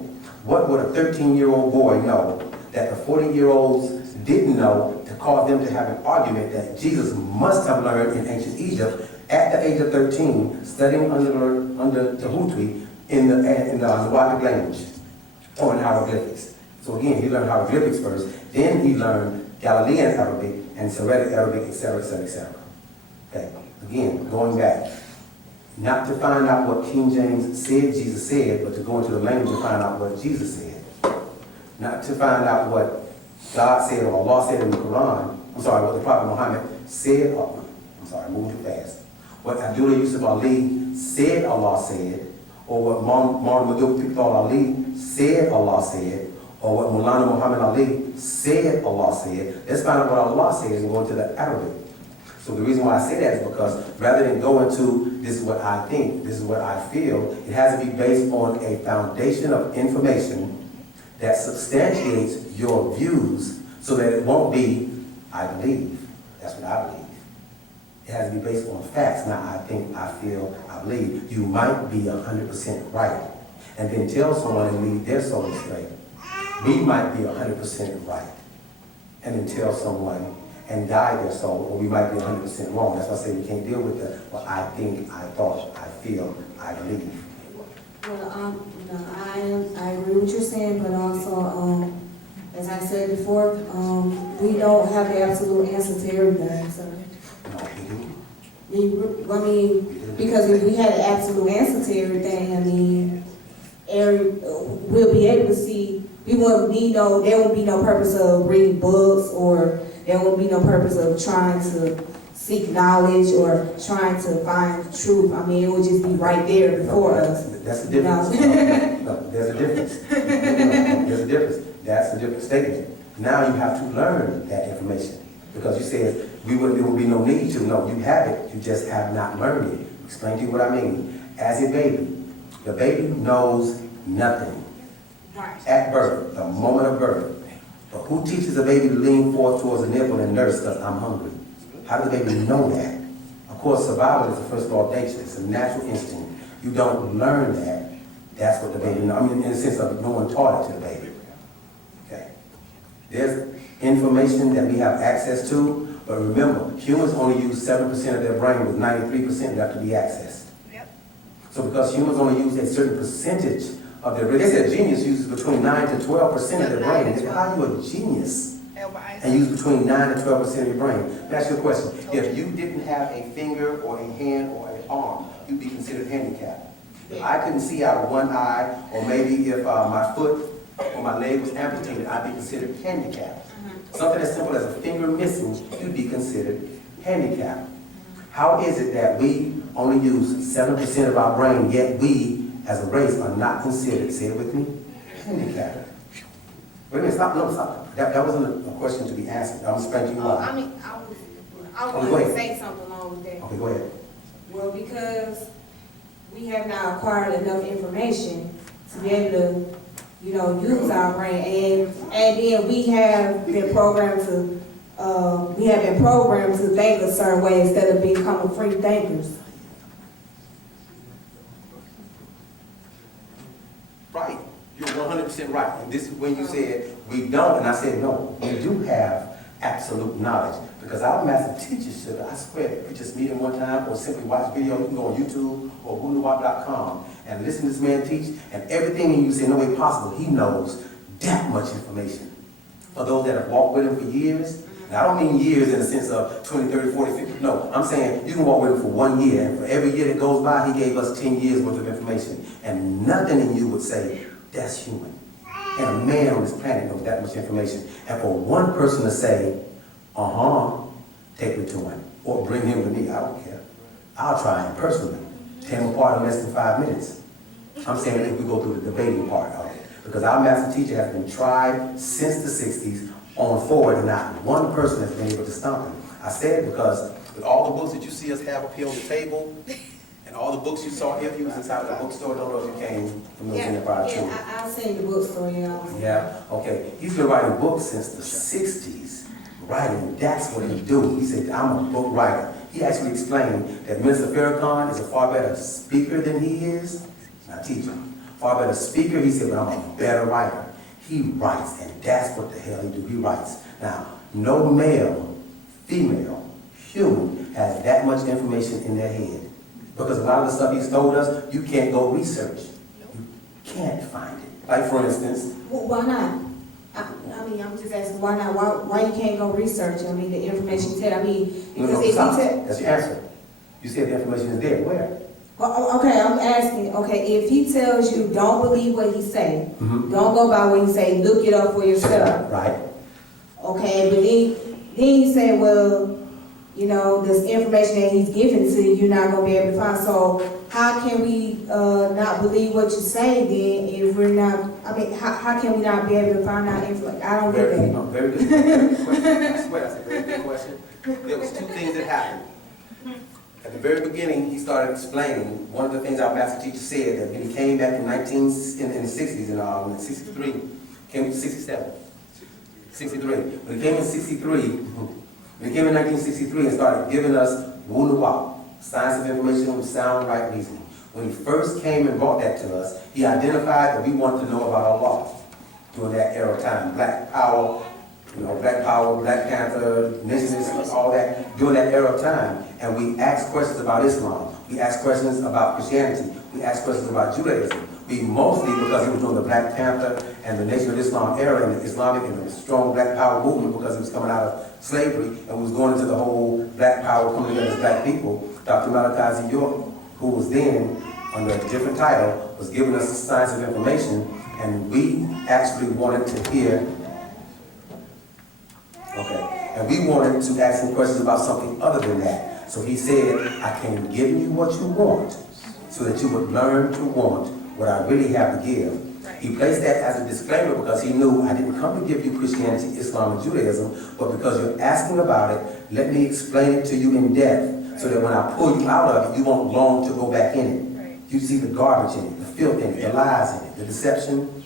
What would a 13-year-old boy know that the 40-year-olds didn't know to cause them to have an argument that Jesus must have learned in ancient Egypt at the age of 13, studying under Tahuti in the Wu-nuwaup language, or in hieroglyphics. So again, he learned hieroglyphics first, then he learned Galilean Arabic and Syriac Arabic, etc., etc., etc. Okay, again, going back, not to find out what King James said Jesus said, but to go into the language to find out what Jesus said. Not to find out what God said or Allah said in the Quran, what the Prophet Muhammad said, moving too fast. What Abdullah Yusuf Ali said Allah said, or what Maulana Pu Ali said Allah said, or what Mulana Muhammad Ali said Allah said. Let's find out what Allah says and go into the Arabic. So the reason why I say that is because rather than go into this is what I think, this is what I feel, it has to be based on a foundation of information that substantiates your views so that it won't be, I believe. That's what I believe. It has to be based on facts, not I think, I feel, I believe. You might be 100% right, and then tell someone and lead their soul astray. We might be 100% right, and then tell someone and guide their soul, or we might be 100% wrong. That's why I say we can't deal with the, well, I think, I thought, I feel, I believe. Well, I agree with what you're saying, but also, as I said before, we don't have the absolute answer to everything, so. No, we do. I mean, because if we had an absolute answer to everything, I mean, we'll be able to see, there won't be no purpose of reading books, or there won't be no purpose of trying to seek knowledge or trying to find truth. I mean, it will just be right there before us. That's the difference. No, there's a difference. There's a difference. That's a different statement. Now you have to learn that information. Because you said there would be no need to. No, you have it. You just have not learned it. Explain to you what I mean. As a baby, the baby knows nothing. At birth, the moment of birth. But who teaches a baby to lean forth towards a nipple and nurse because I'm hungry? How does the baby know that? Of course, survival is the first law of nature. It's a natural instinct. You don't learn that. That's what the baby knows. I mean, in the sense of no one taught it to the baby. Okay. There's information that we have access to, but remember, humans only use 7% of their brain with 93% left to be accessed. Yep. So because humans only use a certain percentage of their brain, they said genius uses between 9 to 12% of their brain. How are you a genius and use between 9 to 12% of your brain? Let me ask you a question. If you didn't have a finger or a hand or an arm, you'd be considered handicapped. If I couldn't see out of one eye, or maybe if my foot or my leg was amputated, I'd be considered handicapped. Something as simple as a finger missing, you'd be considered handicapped. How is it that we only use 7% of our brain, yet we, as a race, are not considered, say it with me, handicapped? Wait a minute, stop, no, stop. That wasn't a question to be answered. I'm explaining to you why. I mean, I Okay, wanted go to ahead. say something along with that. Okay, go ahead. Well, because we have not acquired enough information to be able to, use our brain, and then we have been programmed to think a certain way instead of becoming free thinkers. Right. You're 100% right. And this is when you said we don't, and I said no. We do have absolute knowledge. Because our master teachers should, I swear, if you just meet him one time or simply watch video, you can go on YouTube or Wu-nuwaup.com and listen to this man teach, and everything in you say no way possible, he knows that much information. For those that have walked with him for years, and I don't mean years in the sense of 20, 30, 40, 50, no, I'm saying you can walk with him for 1 year, and for every year that goes by, he gave us 10 years worth of information, and nothing in you would say, that's human. And a man on this planet knows that much information. And for one person to say, take me to him, or bring him to me, I don't care. I'll try him personally. Tear him apart in less than 5 minutes. I'm saying if we go through the debating part of it. Because our master teacher has been tried since the 60s on forward, and not one person has been able to stomp him. I say it because With all the books that you see us have up here on the table, and all the books you saw if you was inside of the bookstore, I don't know if you came from those in the prior too. I've seen the bookstore, Yeah, okay. He's been writing books since the 60s. Writing, that's what he do. He said, I'm a book writer. He actually explained that Mr. Farrakhan is a far better speaker than he is. Not teacher. Far better speaker, he said, but I'm a better writer. He writes, and that's what the hell he do. He writes. Now, no male, female, human has that much information in their head. Because a lot of the stuff he's told us, you can't go research. You can't find it. Like, for instance, Well, why not? I mean, I'm just asking, why not? Why you can't go research? I mean, the information you said, because if you stop. said, That's your answer. You said the information is there. Where? well, okay, I'm asking, if he tells you don't believe what he say, don't go by what he say, look it up for yourself. Right. Okay, but then he said, well, this information that he's giving to you, you're not gonna be able to find. So how can we not believe what you say then if we're not? I mean, how can we not be able to find out information? I don't get Very, that. very good question. I swear, that's a very good question. There was two things that happened. At the very beginning, he started explaining, one of the things our master teacher said, that when he came back in the 60s, in 63, came in 67, 63. When he came in 63, when he came in 1963 and started giving us Wu-nuwaup, science of information with sound right reasoning. When he first came and brought that to us, he identified that we wanted to know about our law during that era of time. Black power, Black Power, Black Panther, nationalism, all that, during that era of time. And we asked questions about Islam. We asked questions about Christianity. We asked questions about Judaism. We mostly, because it was during the Black Panther and the Nation of Islam era and the Islamic and the strong Black Power movement, because it was coming out of slavery and was going into the whole Black Power coming together as Black people. Dr. Malachi Z. York, who was then under a different title, was giving us the science of information, and we actually wanted to hear. Okay, and we wanted to ask him questions about something other than that. So he said, I can give you what you want so that you would learn to want what I really have to give. Right. He placed that as a disclaimer because he knew I didn't come to give you Christianity, Islam, and Judaism, but because you're asking about it, let me explain it to you in depth so that when I pull you out of it, you won't long to go back in it. Right. You see the garbage in it, the filth in it, the lies in it, the deception.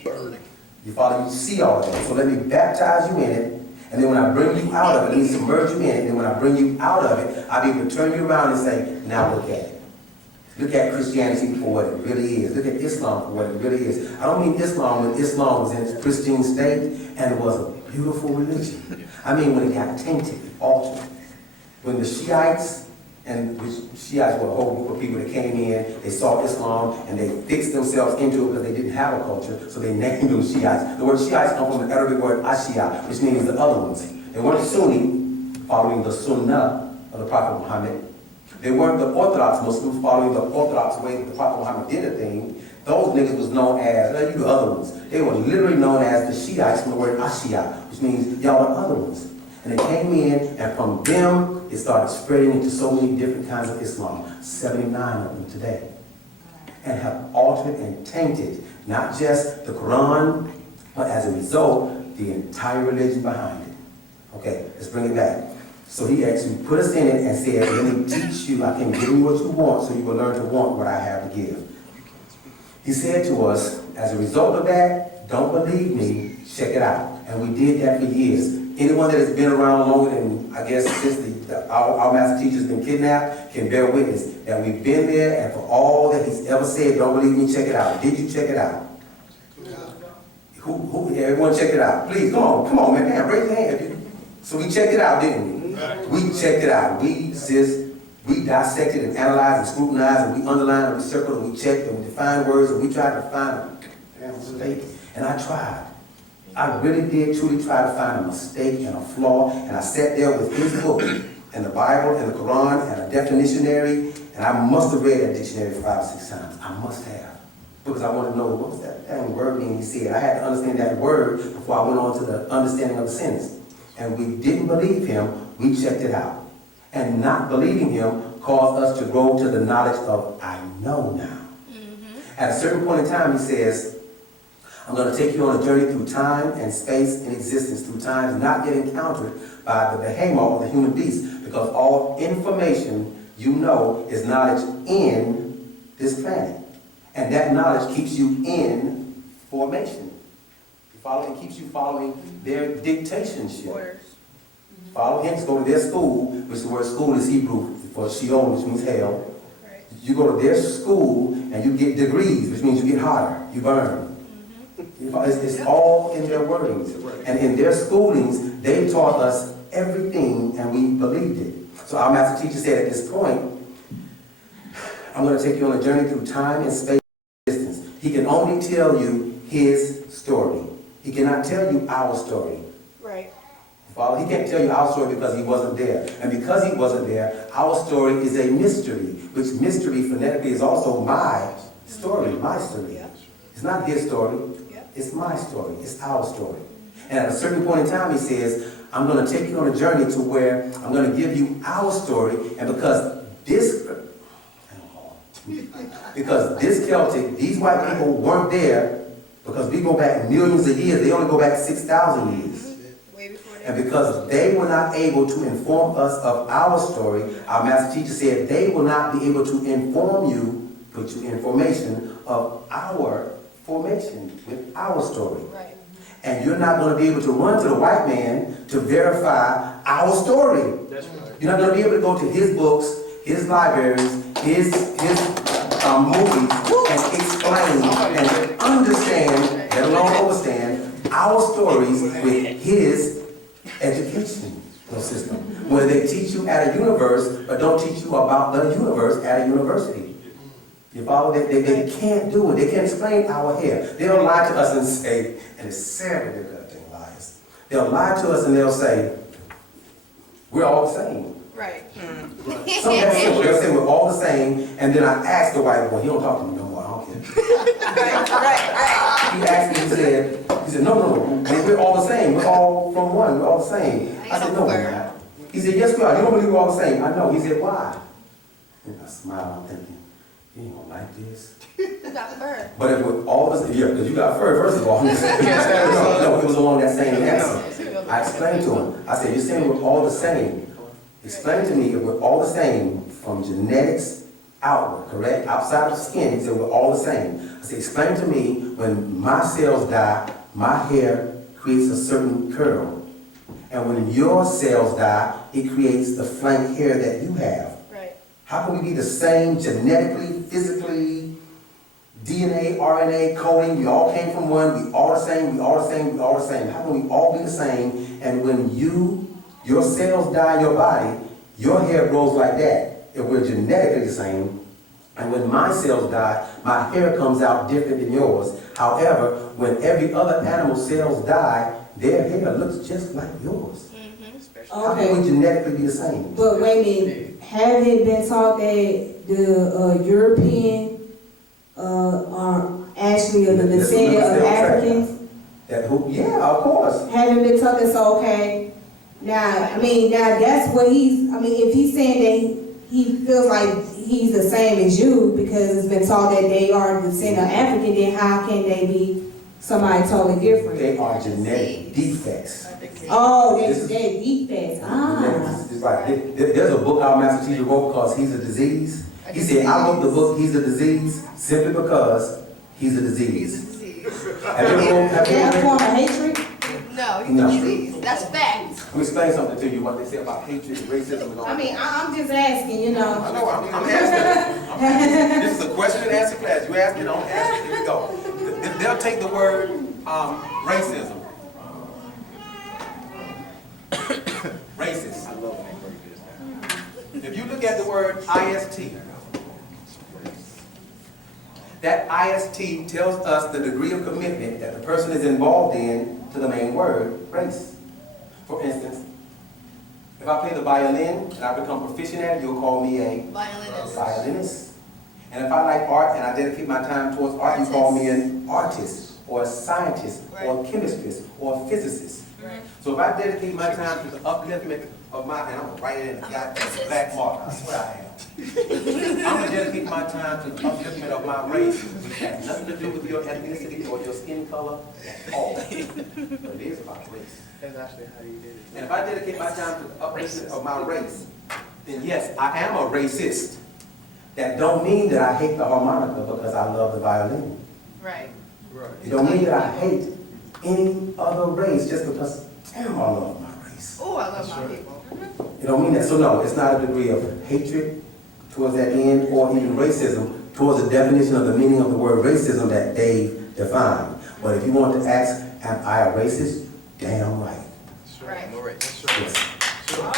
You follow, you see all of that. So let me baptize you in it. And then when I bring you out of it, let me submerge you in it. And then when I bring you out of it, I'll be able to turn you around and say, now look at it. Look at Christianity for what it really is. Look at Islam for what it really is. I don't mean Islam when Islam was in its pristine state and it was a beautiful religion. I mean when it got tainted, altered. When the Shiites, and which Shiites were a whole group of people that came in, they saw Islam and they fixed themselves into it because they didn't have a culture, so they named them Shiites. The word Shiites comes from the Arabic word Ashia, which means the other ones. They weren't Sunni, following the Sunnah of the Prophet Muhammad. They weren't the Orthodox Muslims, following the Orthodox way that the Prophet Muhammad did a thing. Those niggas was known as, you the other ones. They were literally known as the Shiites from the word Ashia, which means y'all the other ones. And they came in, and from them, it started spreading into so many different kinds of Islam, 79 of them today, and have altered and tainted not just the Quran, but as a result, the entire religion behind it. Okay, let's bring it back. So he actually put us in it and said, let me teach you, I can give you what you want, so you will learn to want what I have to give. He said to us, as a result of that, don't believe me, check it out. And we did that for years. Anyone that has been around longer than, I guess, since our master teacher's been kidnapped can bear witness that we've been there, and for all that he's ever said, don't believe me, check it out. Did you check it out? Everyone check it out. Please, come on, man. Damn, raise your hand. So we checked it out, didn't we? We checked it out. We dissected and analyzed and scrutinized, and we underlined and we circled and we checked and we defined words and we tried to find a damn mistake. And I tried. I really did truly try to find a mistake and a flaw, and I sat there with his book and the Bible and the Quran and a definitionary, and I must have read that dictionary 5 or 6 times. I must have. Because I wanted to know what was that dang word mean he said. I had to understand that word before I went on to the understanding of the sentence. And we didn't believe him, we checked it out. And not believing him caused us to grow to the knowledge of I know now. At a certain point in time, he says, I'm going to take you on a journey through time and space and existence, through times not yet encountered by the behemoth, the human beast, because all information you know is knowledge in this planet. And that knowledge keeps you in formation. You follow? It keeps you following their dictatorship. Follow him, go to their school, which the word school is Hebrew for Sheol, which means hell. Right. You go to their school and you get degrees, which means you get hotter, you burn. It's all in their wordings. And in their schoolings, they taught us everything and we believed it. So our master teacher said at this point, I'm going to take you on a journey through time and space and distance. He can only tell you his story. He cannot tell you our story. Right. He can't tell you our story because he wasn't there. And because he wasn't there, our story is a mystery, which mystery phonetically is also my story, my story. It's not his story. It's my story. It's our story. And at a certain point in time, he says, I'm going to take you on a journey to where I'm going to give you our story. And because this Celtic, these white people weren't there Because we go back millions of years, they only go back 6,000 years. Way before that. And because they were not able to inform us of our story, our master teacher said they will not be able to inform you, put you information of our formation with our story. Right. And you're not going to be able to run to the white man to verify our story. That's right. You're not going to be able to go to his books, his libraries, his movies, and explain and understand, let alone understand, our stories with his education system. Where they teach you at a universe, but don't teach you about the universe at a university. You follow? They can't do it. They can't explain our hair. They'll lie to us and say, and it's sad that they're goddamn liars. They'll lie to us and they'll say, we're all the same. Right. Some of that simple, they'll say we're all the same, and then I asked the white boy, he don't talk to me no more, I don't care. Right. He asked me, he said, no, we're all the same, we're all from one, we're all the same. I said, no, we're not. He said, yes, we are, you don't believe we're all the same? I know. He said, why? And I smiled, I'm thinking, you ain't gonna like this. You got fur. But if we're all the same, yeah, because you got fur, first of all. No, it was along that same answer. I explained to him, I said, you're saying we're all the same. Explain to me if we're all the same from genetics outward, correct? Outside of skin, he said we're all the same. I said, explain to me when my cells die, my hair creates a certain curl. And when your cells die, it creates the flank hair that you have. Right. How can we be the same genetically, physically, DNA, RNA, coding? We all came from one, we all the same, we all the same, we all the same. How can we all be the same? And when your cells die in your body, your hair grows like that, if we're genetically the same. And when my cells die, my hair comes out different than yours. However, when every other animal's cells die, their hair looks just like yours. How can we genetically be the same? But wait a minute, have it been taught that the European are actually the descendant of Africans? Yeah, of course. Haven't been taught that's okay. Now that's what if he's saying that he feels like he's the same as you because it's been taught that they are the descendant of African, then how can they be somebody totally different? They are genetic defects. Oh, they're defects. Ah. It's like, there's a book our master teacher wrote because he's a disease. He said, I wrote the book, He's a Disease, simply because he's a disease. Have you ever They're a form of hatred? No, he's No. a disease. That's fact. Let me explain something to you, what they say about hatred, racism, and all that. I'm just asking, I know, I'm asking. This is a question and answer class. You ask me, don't ask me. Here we go. They'll take the word racism. Racist. If you look at the word IST, that IST tells us the degree of commitment that the person is involved in to the main word, race. For instance, if I play the violin and I become proficient at it, you'll call me a violinist. And if I like art and I dedicate my time towards art, you call me an artist, or a scientist, or a chemist, or a physicist. Right. So if I dedicate my time to the upliftment of my, and I'm gonna write it in a goddamn black mark, I swear I am. I'm gonna dedicate my time to the upliftment of my race, which has nothing to do with your ethnicity or your skin color at all. But it is about race. That's actually how you did it. And if I dedicate my time to the upliftment of my race, then yes, I am a racist. That don't mean that I hate the harmonica because I love the violin. Right. Right. It don't mean that I hate any other race just because, damn, I love my race. Oh, I love my people. It don't mean that. So no, it's not a degree of hatred towards that end or even racism towards the definition of the meaning of the word racism that Dave defined. But if you want to ask, am I a racist? Damn right. Right. That's right. Yes. Oh,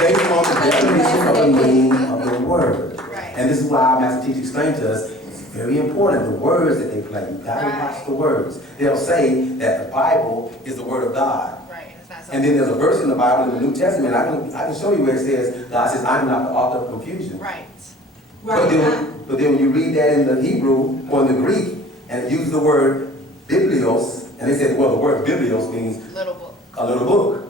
Based on the definition of the meaning of the word. Right. And this is why our master teacher explained to us, it's very important, the words that they play. You gotta watch the words. They'll say that the Bible is the word of God. Right. It's not And something. then there's a verse in the Bible, in the New Testament, I can show you where it says, God says, I'm not the author of confusion. Right. But then when you read that in the Hebrew or in the Greek, and it uses the word biblios, and they say, well, the word biblios means Little book. a little book.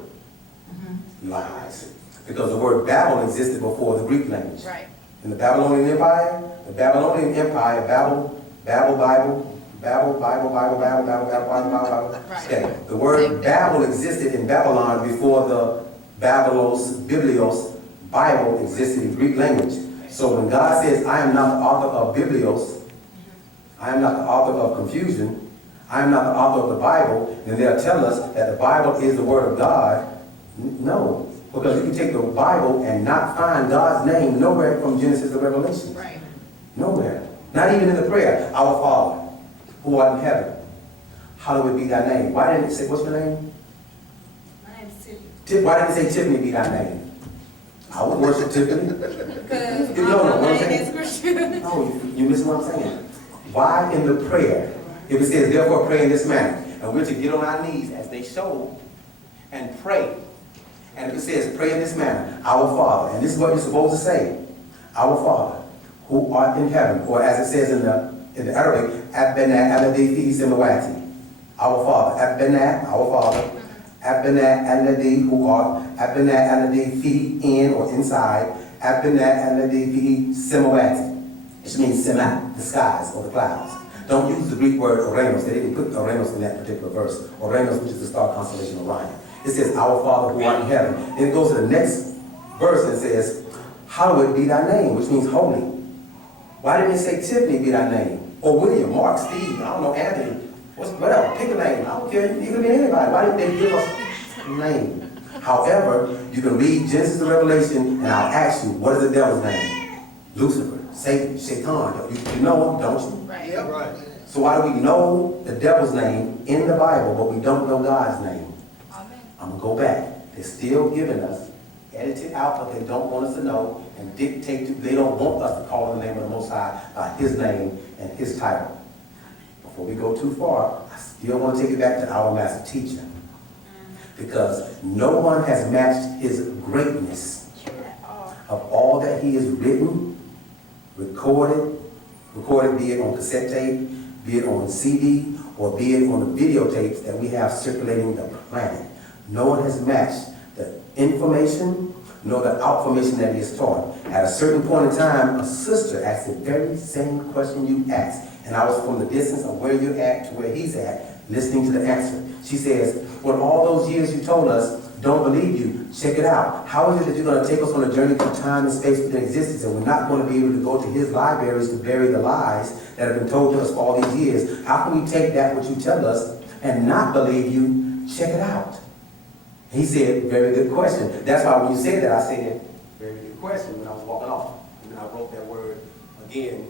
Lies. Because the word Babel existed before the Greek language. Right. In the Babylonian Empire, Babel, Bible, Babel, Bible. Right. Okay, the word Babel existed in Babylon before the Biblios, Bible existed in Greek language. So when God says, I am not the author of Biblios, I am not the author of confusion, I am not the author of the Bible, then they'll tell us that the Bible is the word of God. No, because you can take the Bible and not find God's name nowhere from Genesis to Revelation. Right. Nowhere. Not even in the prayer, our Father, who art in heaven, hallowed be thy name. Why didn't it say, what's your name? My name's Tiffany. Why didn't it say Tiffany be thy name? I would worship Tiffany. Because No, my what I'm name saying. is Christian. No, you missing what I'm saying. Why in the prayer, if it says, therefore pray in this manner, and we're to get on our knees as they showed and pray. And if it says, pray in this manner, our Father, and this is what you're supposed to say, our Father, who art in heaven, or as it says in the Arabic, Abena alladhi fi samawati, our Father, Abena, our Father, Abena alladhi who art, Abena alladhi fi in or inside, Abena alladhi fi samawati, which means sema, the skies or the clouds. Don't use the Greek word Oranos. They didn't put Oranos in that particular verse. Oranos, which is the star constellation of Orion. It says, our Father who art in heaven. Then it goes to the next verse and says, hallowed be thy name, which means holy. Why didn't it say Tiffany be thy name? Or William, Mark, Steve, I don't know, Anthony, whatever, pick a name. I don't care, you can be anybody. Why didn't they give us a name? However, you can read Genesis to Revelation, and I'll ask you, what is the devil's name? Lucifer, Satan, Shaitan. You know him, don't you? Right. Yeah, right. So why do we know the devil's name in the Bible, but we don't know God's name? Amen. I'm going to go back. They're still giving us, edited out, but they don't want us to know, and dictate to, they don't want us to call on the name of the Most High by his name and his title. Before we go too far, I still want to take it back to our master teacher. Because no one has matched his greatness of all that he has written, recorded, be it on cassette tape, be it on CD, or be it on the videotapes that we have circulating the planet. No one has matched the information nor the outformation that he has taught. At a certain point in time, a sister asked the very same question you asked, and I was from the distance of where you're at to where he's at, listening to the answer. She says, well, all those years you told us, don't believe you, check it out. How is it that you're going to take us on a journey through time and space within existence, and we're not going to be able to go to his libraries to bury the lies that have been told to us for all these years? How can we take that what you tell us and not believe you? Check it out. He said, very good question. That's why when you said that, I said, very good question when I was walking off. And then I wrote that word again,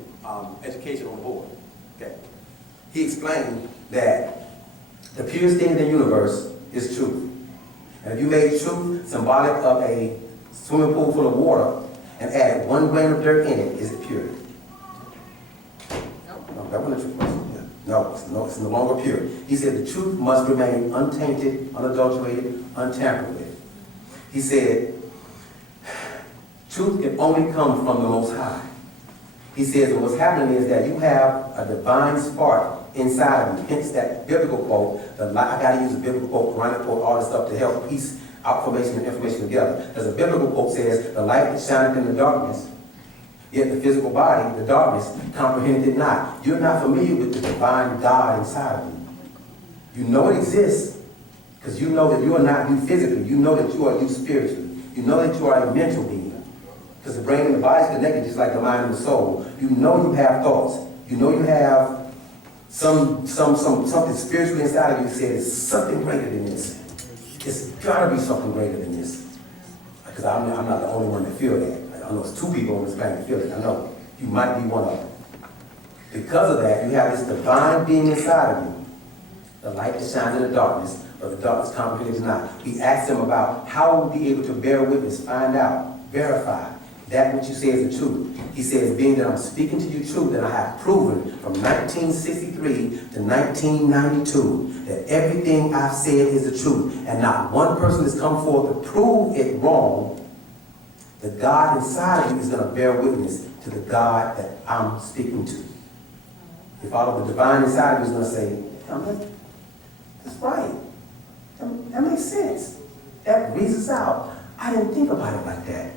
education on the board. Okay. He explained that the purest thing in the universe is truth. And if you made truth symbolic of a swimming pool full of water and added 1 grain of dirt in it, is it pure? No, that wasn't a true question. No, it's no longer pure. He said the truth must remain untainted, unadulterated, untampered with. He said, truth can only come from the Most High. He says what's happening is that you have a divine spark inside of you. Hence that biblical quote, I got to use a biblical quote, Quranic quote, all this stuff to help piece out formation and information together. There's a biblical quote says, the light that shineth in the darkness, yet the physical body, the darkness, comprehended it not. You're not familiar with the divine God inside of you. You know it exists because you know that you are not you physically. You know that you are you spiritually. You know that you are a mental being. Because the brain and the body is connected just like the mind and the soul. You know you have thoughts. You know you have something spiritually inside of you that says something greater than this. It's got to be something greater than this. Because I'm not the only one that feel that. I know it's 2 people on this planet that feel it. I know. You might be one of them. Because of that, you have this divine being inside of you. The light that shines in the darkness, but the darkness comprehends not. We asked him about how we'll be able to bear witness, find out, verify that which you say is the truth. He says, being that I'm speaking to you truth, that I have proven from 1963 to 1992 that everything I've said is the truth, and not one person has come forth to prove it wrong. The God inside of you is going to bear witness to the God that I'm speaking to. If all of the divine inside of you is going to say, that's right. That makes sense. That reasons out. I didn't think about it like that.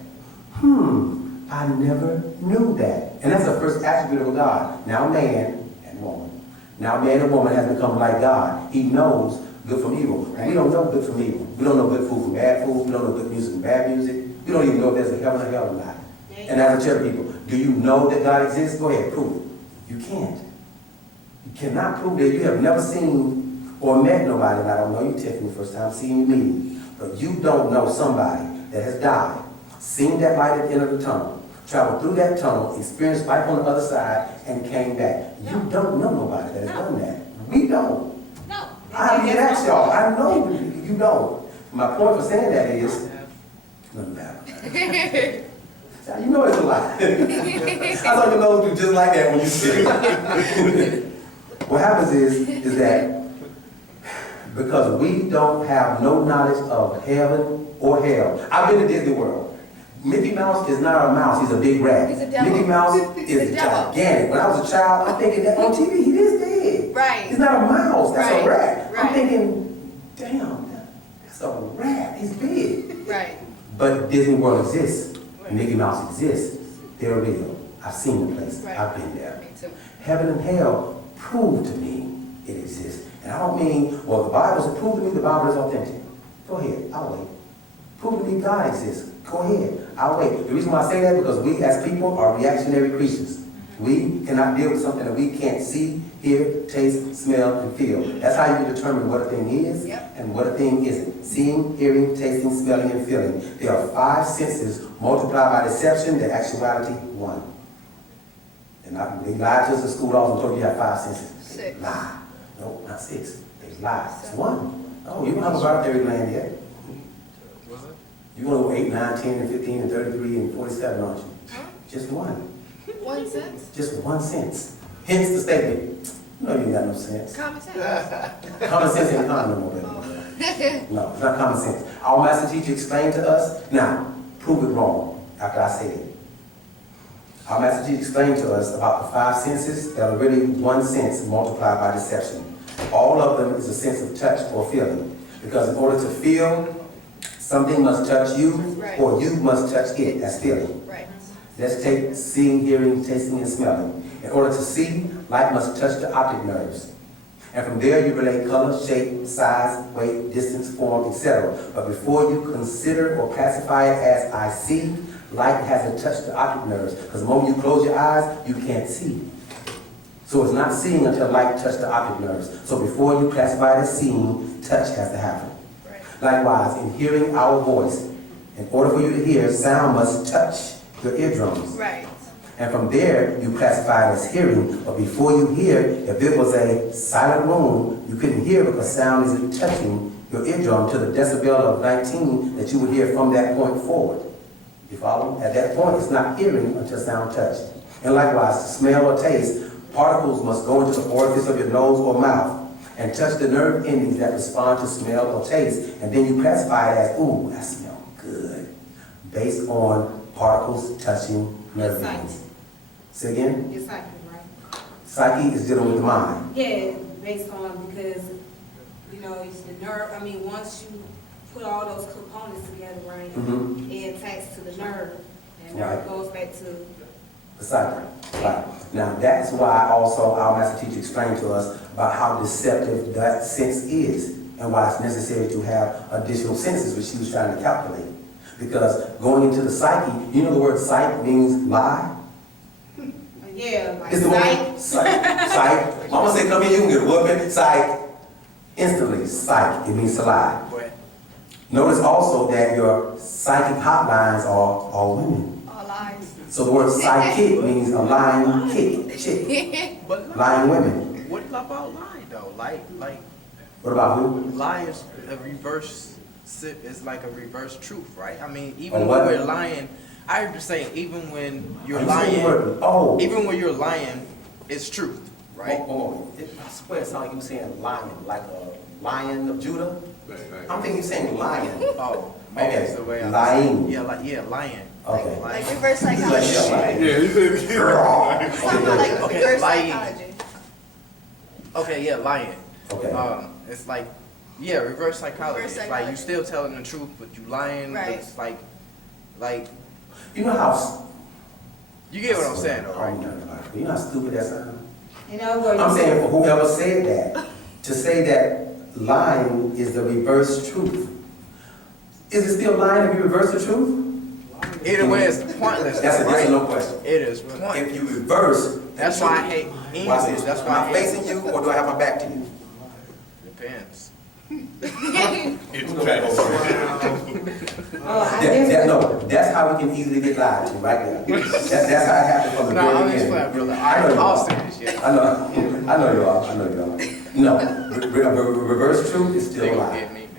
I never knew that. And that's the first attribute of God. Now man and woman, Now man and woman has become like God. He knows good from evil. We don't know good from evil. We don't know good food from bad food. We don't know good music from bad music. We don't even know if there's a heaven or hell or not. And as I tell people, do you know that God exists? Go ahead, prove it. You can't. You cannot prove that. You have never seen or met nobody, and I don't know you, Tiffany, first time seeing me, but you don't know somebody that has died, seen that light at the end of the tunnel, traveled through that tunnel, experienced life on the other side, and came back. You don't know nobody that has done that. We don't. No. I mean, that's y'all. I know you don't. My point for saying that is, nothing matter. You know it's a lie. I thought you know do just like that when you say it. What happens is that because we don't have no knowledge of heaven or hell. I've been to Disney World. Mickey Mouse is not a mouse, he's a big rat. He's a devil. Mickey Mouse is gigantic. When I was a child, I'm thinking that on TV, he is dead. Right. He's not a mouse, that's Right. a rat. Right. I'm thinking, damn, that's a rat, he's big. Right. But Disney World exists. Mickey Mouse exists. They're real. I've seen the place. Right. I've been there. Me too. Heaven and hell prove to me it exists. And I don't mean, well, the Bible's prove to me the Bible is authentic. Go ahead, I'll wait. Prove to me God exists. Go ahead, I'll wait. The reason why I say that is because we as people are reactionary creatures. We cannot deal with something that we can't see, hear, taste, smell, and feel. That's how you determine what a thing is and what a thing isn't. Seeing, hearing, tasting, smelling, and feeling. There are 5 senses multiplied by deception, the actuality 1. And they lied to us in school also and told you have 5 senses. 6. Lie. No, not 6. They lied. It's 1. Oh, you don't have a vertebrate gland yet. Was it? You're going to go 8, 9, 10, and 15, and 33, and 47, aren't you? Just 1. 1 sense. Just 1 sense. Hence the statement. You know you ain't got no sense. Common sense. Common sense ain't common no more, baby. No, it's not common sense. Our master teacher explained to us, now, prove it wrong after I say it. Our master teacher explained to us about the 5 senses that are really 1 sense multiplied by deception. All of them is a sense of touch or feeling. Because in order to feel, something must touch you, Right. or you must touch it. That's feeling. Right. Let's take seeing, hearing, tasting, and smelling. In order to see, light must touch the optic nerves. And from there you relate color, shape, size, weight, distance, form, etc. But before you consider or classify it as I see, light hasn't touched the optic nerves. Because the moment you close your eyes, you can't see. So it's not seeing until light touched the optic nerves. So before you classify it as seeing, touch has to happen. Right. Likewise, in hearing our voice, in order for you to hear, sound must touch your eardrums. Right. And from there, you classify it as hearing. But before you hear, if it was a silent room, you couldn't hear because sound isn't touching your eardrum to the decibel of 19 that you would hear from that point forward. You follow? At that point, it's not hearing until sound touched. And likewise, to smell or taste, particles must go into the orifice of your nose or mouth and touch the nerve endings that respond to smell or taste. And then you classify it as, ooh, that smells good, based on particles touching nerve Your endings. psyche. Say again? Your psyche, right? Psyche is dealing with the mind. Yeah, based on, because, you know, it's the nerve, I mean, once you put all those components together, right? Mhm. It attacks to the nerve, and Right. nerve goes back to, The psyche. Right. Now that's why also our master teacher explained to us about how deceptive that sense is and why it's necessary to have additional senses, which she was trying to calculate. Because going into the psyche, you know the word psyche means lie? yeah, like It's the sight. word psych. Psych. Mama said, come here, you can get a whooping. Psych. Instantly, psych. It means to lie. But Notice also that your psychic hotlines are all women. All lies. So the word psychic means a lying chick. but Lying women. what about lying though? Like What about who? lying is a reverse. It's like a reverse truth, right? I mean, A even what? when we're lying, I'm just saying, even when you're Are you saying the lying, word? Oh. even when you're lying, it's truth, right? Oh, I swear it sounded like you were saying lion, like a lion of Judah. I'm thinking you're saying lion. Oh, maybe Okay. that's the way I Lying. Yeah, lying. Okay. Like reverse Like, psychology. yeah, It's talking about like Okay, reverse lying. psychology. Okay, yeah, lying. Okay. It's like, yeah, reverse psychology. Reverse It's like you psychology. still telling the truth, but you lying. Right. It's like, You know how... you get what I'm saying, though, I right? don't know about it. You know how stupid that sounds? In other words, I'm saying for whoever said that, to say that lying is the reverse truth. Is it still lying if you reverse the truth? Either way, it's pointless. That's a yes or right? no question. It is pointless. If you reverse, That's why I hate Watch English. this. That's Am why I I hate facing you or do I have my back to you? Depends. no, that's how we can easily get lied to, right there. That's how it happened from the No, very I'm just beginning. playing, brother. I know you I'll are. say this, yeah. I know you are. No, reverse truth is still They a gonna lie. get me, man.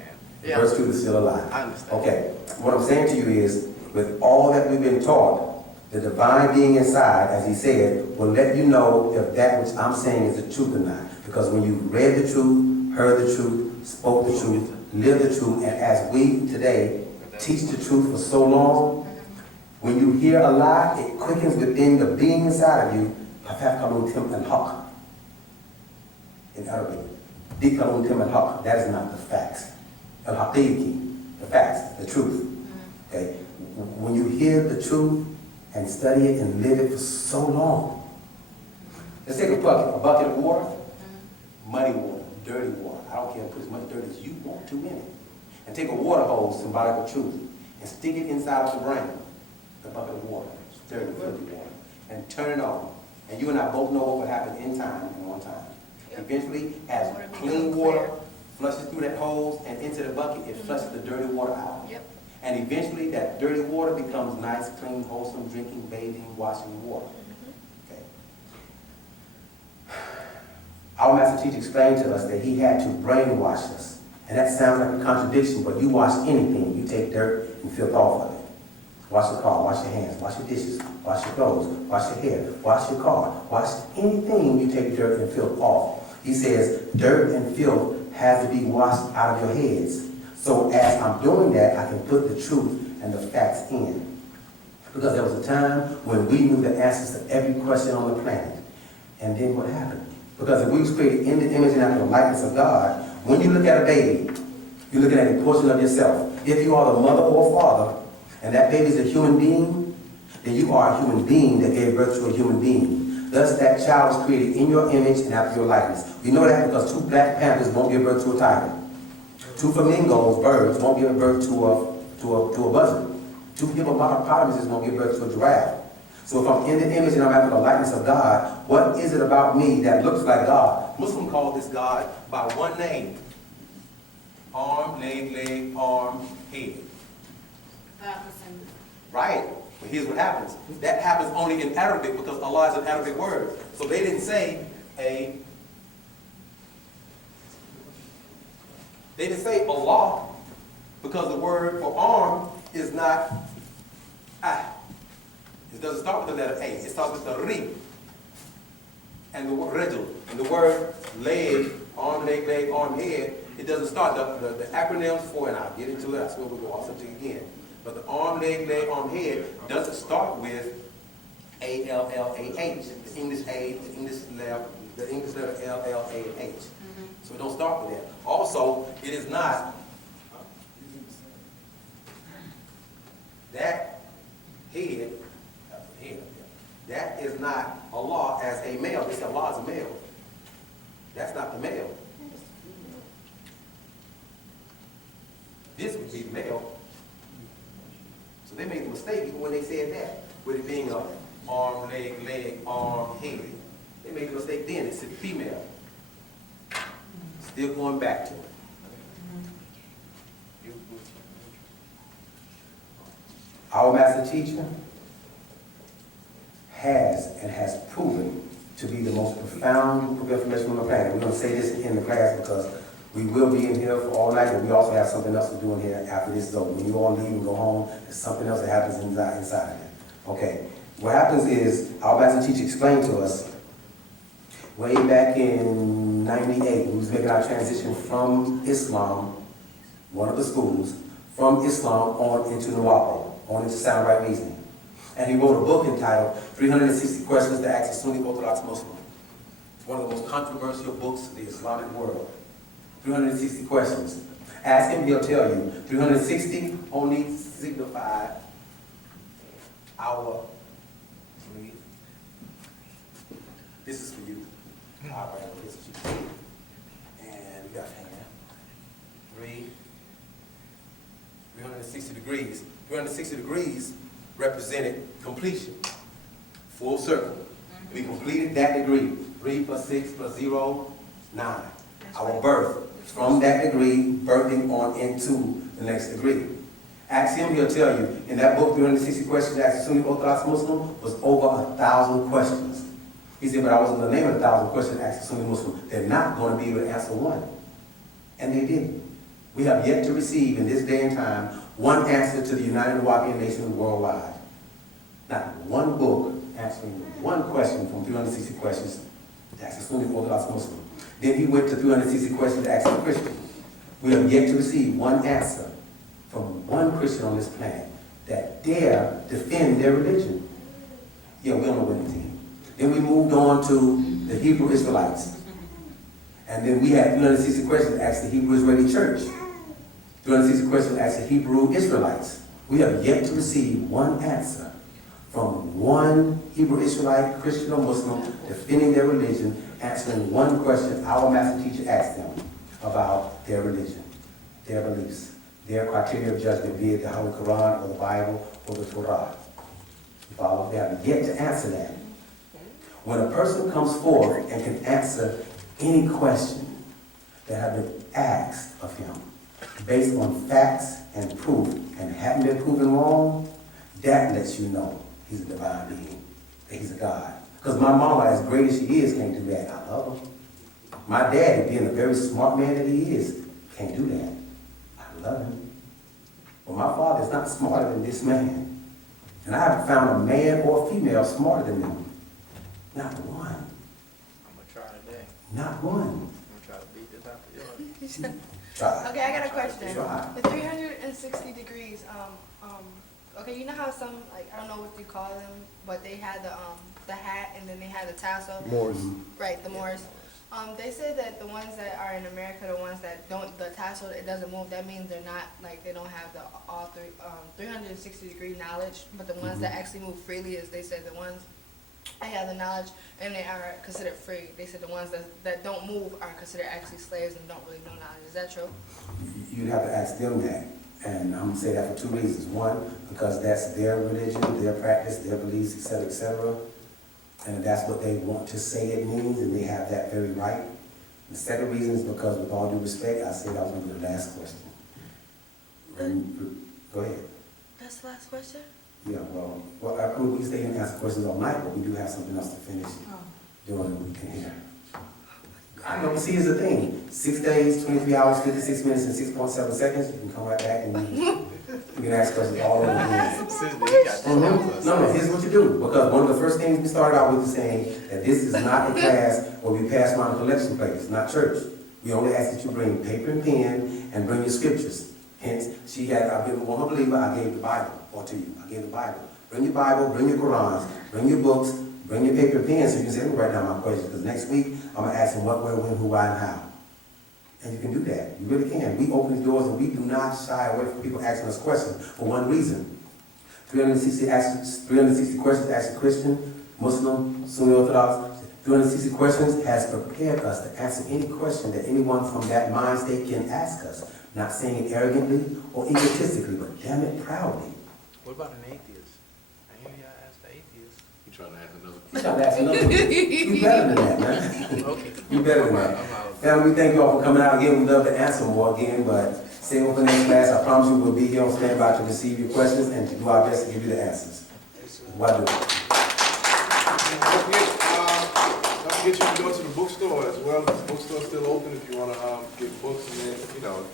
Yeah, Reverse truth is still a lie. I understand. Okay, what I'm saying to you is, with all that we've been taught, the divine being inside, as he said, will let you know if that which I'm saying is the truth or not. Because when you read the truth, heard the truth, spoke the truth, lived the truth, and as we today teach the truth for so long, when you hear a lie, it quickens within the being inside of you. In Arabic, that is not the facts. The facts, the truth. Okay, when you hear the truth and study it and live it for so long, let's take a bucket of water, muddy water, dirty water. I don't care if put as much dirt as you want to in it. And take a water hose, symbolic of truth, and stick it inside of the brain, the bucket of water, dirty, filthy water, and turn it on. And you and I both know what would happen in time and on time. Eventually, as clean water flushes through that hose and into the bucket, it flushes the dirty water out. Yep. And eventually, that dirty water becomes nice, clean, wholesome, drinking, bathing, washing water. Okay. Our master teacher explained to us that he had to brainwash us. And that sounds like a contradiction, but you wash anything, you take dirt and filth off of it. Wash your car, wash your hands, wash your dishes, wash your clothes, wash your hair, wash your car, wash anything, you take dirt and filth off. He says dirt and filth has to be washed out of your heads. So as I'm doing that, I can put the truth and the facts in. Because there was a time when we knew the answers to every question on the planet. And then what happened? Because if we was created in the image and after the likeness of God, when you look at a baby, you're looking at a portion of yourself. If you are the mother or father, and that baby is a human being, then you are a human being that gave birth to a human being. Thus, that child was created in your image and after your likeness. We know that because 2 black panthers won't give birth to a tiger. 2 flamingos, birds, won't give birth to a buzzard. 2 hippopotamuses won't give birth to a giraffe. So if I'm in the image and I'm after the likeness of God, what is it about me that looks like God? Muslims call this God by one name. Arm, leg, arm, head. Right. But here's what happens. That happens only in Arabic because Allah is an Arabic word. So they didn't say They didn't say Allah because the word for arm is not ah. It doesn't start with the letter A. It starts with the ri. And the word rajul. And the word leg, arm, leg, arm, head, it doesn't start. The acronyms for, and I'll get into it, I swear we'll go off something again. But the arm, leg, arm, head doesn't start with A-L-L-A-H. The English A, the English letter L-L-A-H. So it don't start with that. Also, it is not that head, that is not Allah as a male. They say Allah is a male. That's not the male. This would be the male. So they made the mistake even when they said that, with it being a arm, leg, arm, head. They made the mistake then. It said female. Still going back to it. Our master teacher has proven to be the most profound group of information on the planet. We're going to say this in the class because we will be in here for all night, but we also have something else to do in here after this is over. When you all leave and go home, there's something else that happens inside of it. Okay. What happens is, our master teacher explained to us way back in 98, we was making our transition from Islam, one of the schools, from Islam on into Wu-nuwaupu, on into sound right reasoning. And he wrote a book entitled 360 Questions to Ask a Sunni Orthodox Muslim. It's one of the most controversial books in the Islamic world. 360 questions. Ask him, he'll tell you. 360 only signify our, this is for you. All right, here's what you do. And we got 360 degrees. 360 degrees represented completion, full circle. We completed that degree. 3 plus 6 plus 0, 9. Our birth. From that degree, birthing on into the next degree. Ask him, he'll tell you. In that book, 360 Questions Asked a Sunni Orthodox Muslim, was over 1,000 questions. He said, but I wasn't going to name 1,000 questions asked a Sunni Muslim. They're not going to be able to answer one. And they didn't. We have yet to receive, in this day and time, one answer to the United Wu-nuwaup nations worldwide. Not one book answering one question from 360 questions asked a Sunni Orthodox Muslim. Then he went to 360 questions asked a Christian. We have yet to receive one answer from one Christian on this planet that dare defend their religion. Yeah, we're on the winning team. Then we moved on to the Hebrew Israelites. And then we had 360 questions asked the Hebrew Israeli Church. 360 questions asked the Hebrew Israelites. We have yet to receive one answer from one Hebrew Israelite, Christian or Muslim, defending their religion, answering one question our master teacher asked them about their religion, their beliefs, their criteria of judgment, be it the Holy Quran or the Bible or the Torah. You follow? They have yet to answer that. When a person comes forth and can answer any question that have been asked of him based on facts and proof and haven't been proven wrong, that lets you know he's a divine being, that he's a God. Because my mama, as great as she is, can't do that. I love her. My daddy, being a very smart man that he is, can't do that. I love him. But my father is not smarter than this man. And I haven't found a man or a female smarter than him. Not one. I'm gonna try today. Not one. I'm gonna try to beat this out of yours. Try. Okay, I got a question. Try. The 360 degrees, okay, you know how some, like, I don't know what you call them, but they had the hat and then they had the tassel? Moors. Right, the Moors. They say that the ones that are in America, the ones that don't, the tassel, it doesn't move, that means they're not, like, they don't have the all 360 degree knowledge, but the ones that actually move freely is, they said the ones that have the knowledge and they are considered free. They said the ones that don't move are considered actually slaves and don't really know knowledge. Is that true? You'd have to ask them that. And I'm gonna say that for two reasons. One, because that's their religion, their practice, their beliefs, et cetera, et cetera. And that's what they want to say it means, and they have that very right. The second reason is because, with all due respect, I said I was gonna do the last question. Go ahead. That's the last question? Yeah, well, I mean, we stay and answer questions all night, but we do have something else to finish during the weekend here. I know, see, here's the thing. 6 days, 23 hours, 56 minutes, and 6.7 seconds. You can come right back and you can ask questions all over again. No, here's what you do. Because one of the first things we started out with is saying that this is not a class where we pass around a collection plate. It's not church. We only ask that you bring paper and pen and bring your scriptures. Hence, I've been one believer, I gave the Bible to you. I gave the Bible. Bring your Bible, bring your Qurans, bring your books, bring your paper and pen so you can say, let me write down my questions. Because next week, I'm going to ask them what, where, when, who, why, and how. And you can do that. You really can. We open these doors and we do not shy away from people asking us questions for one reason. 360 questions asked a Christian, Muslim, Sunni Orthodox. 360 questions has prepared us to answer any question that anyone from that mind state can ask us. Not saying it arrogantly or egotistically, but damn it, proudly. What about an atheist? I hear y'all ask the atheist. You trying to ask another You trying to ask another one? You better than that, man. Okay. You better than that. I'm out. Family, we thank you all for coming out again. We'd love to answer more again, but stay on for the next class. I promise you we'll be here on standby to receive your questions and to do our best to give you the answers. What do? Don't forget you can go to the bookstore as well. The bookstore's still open if you want to get books and then,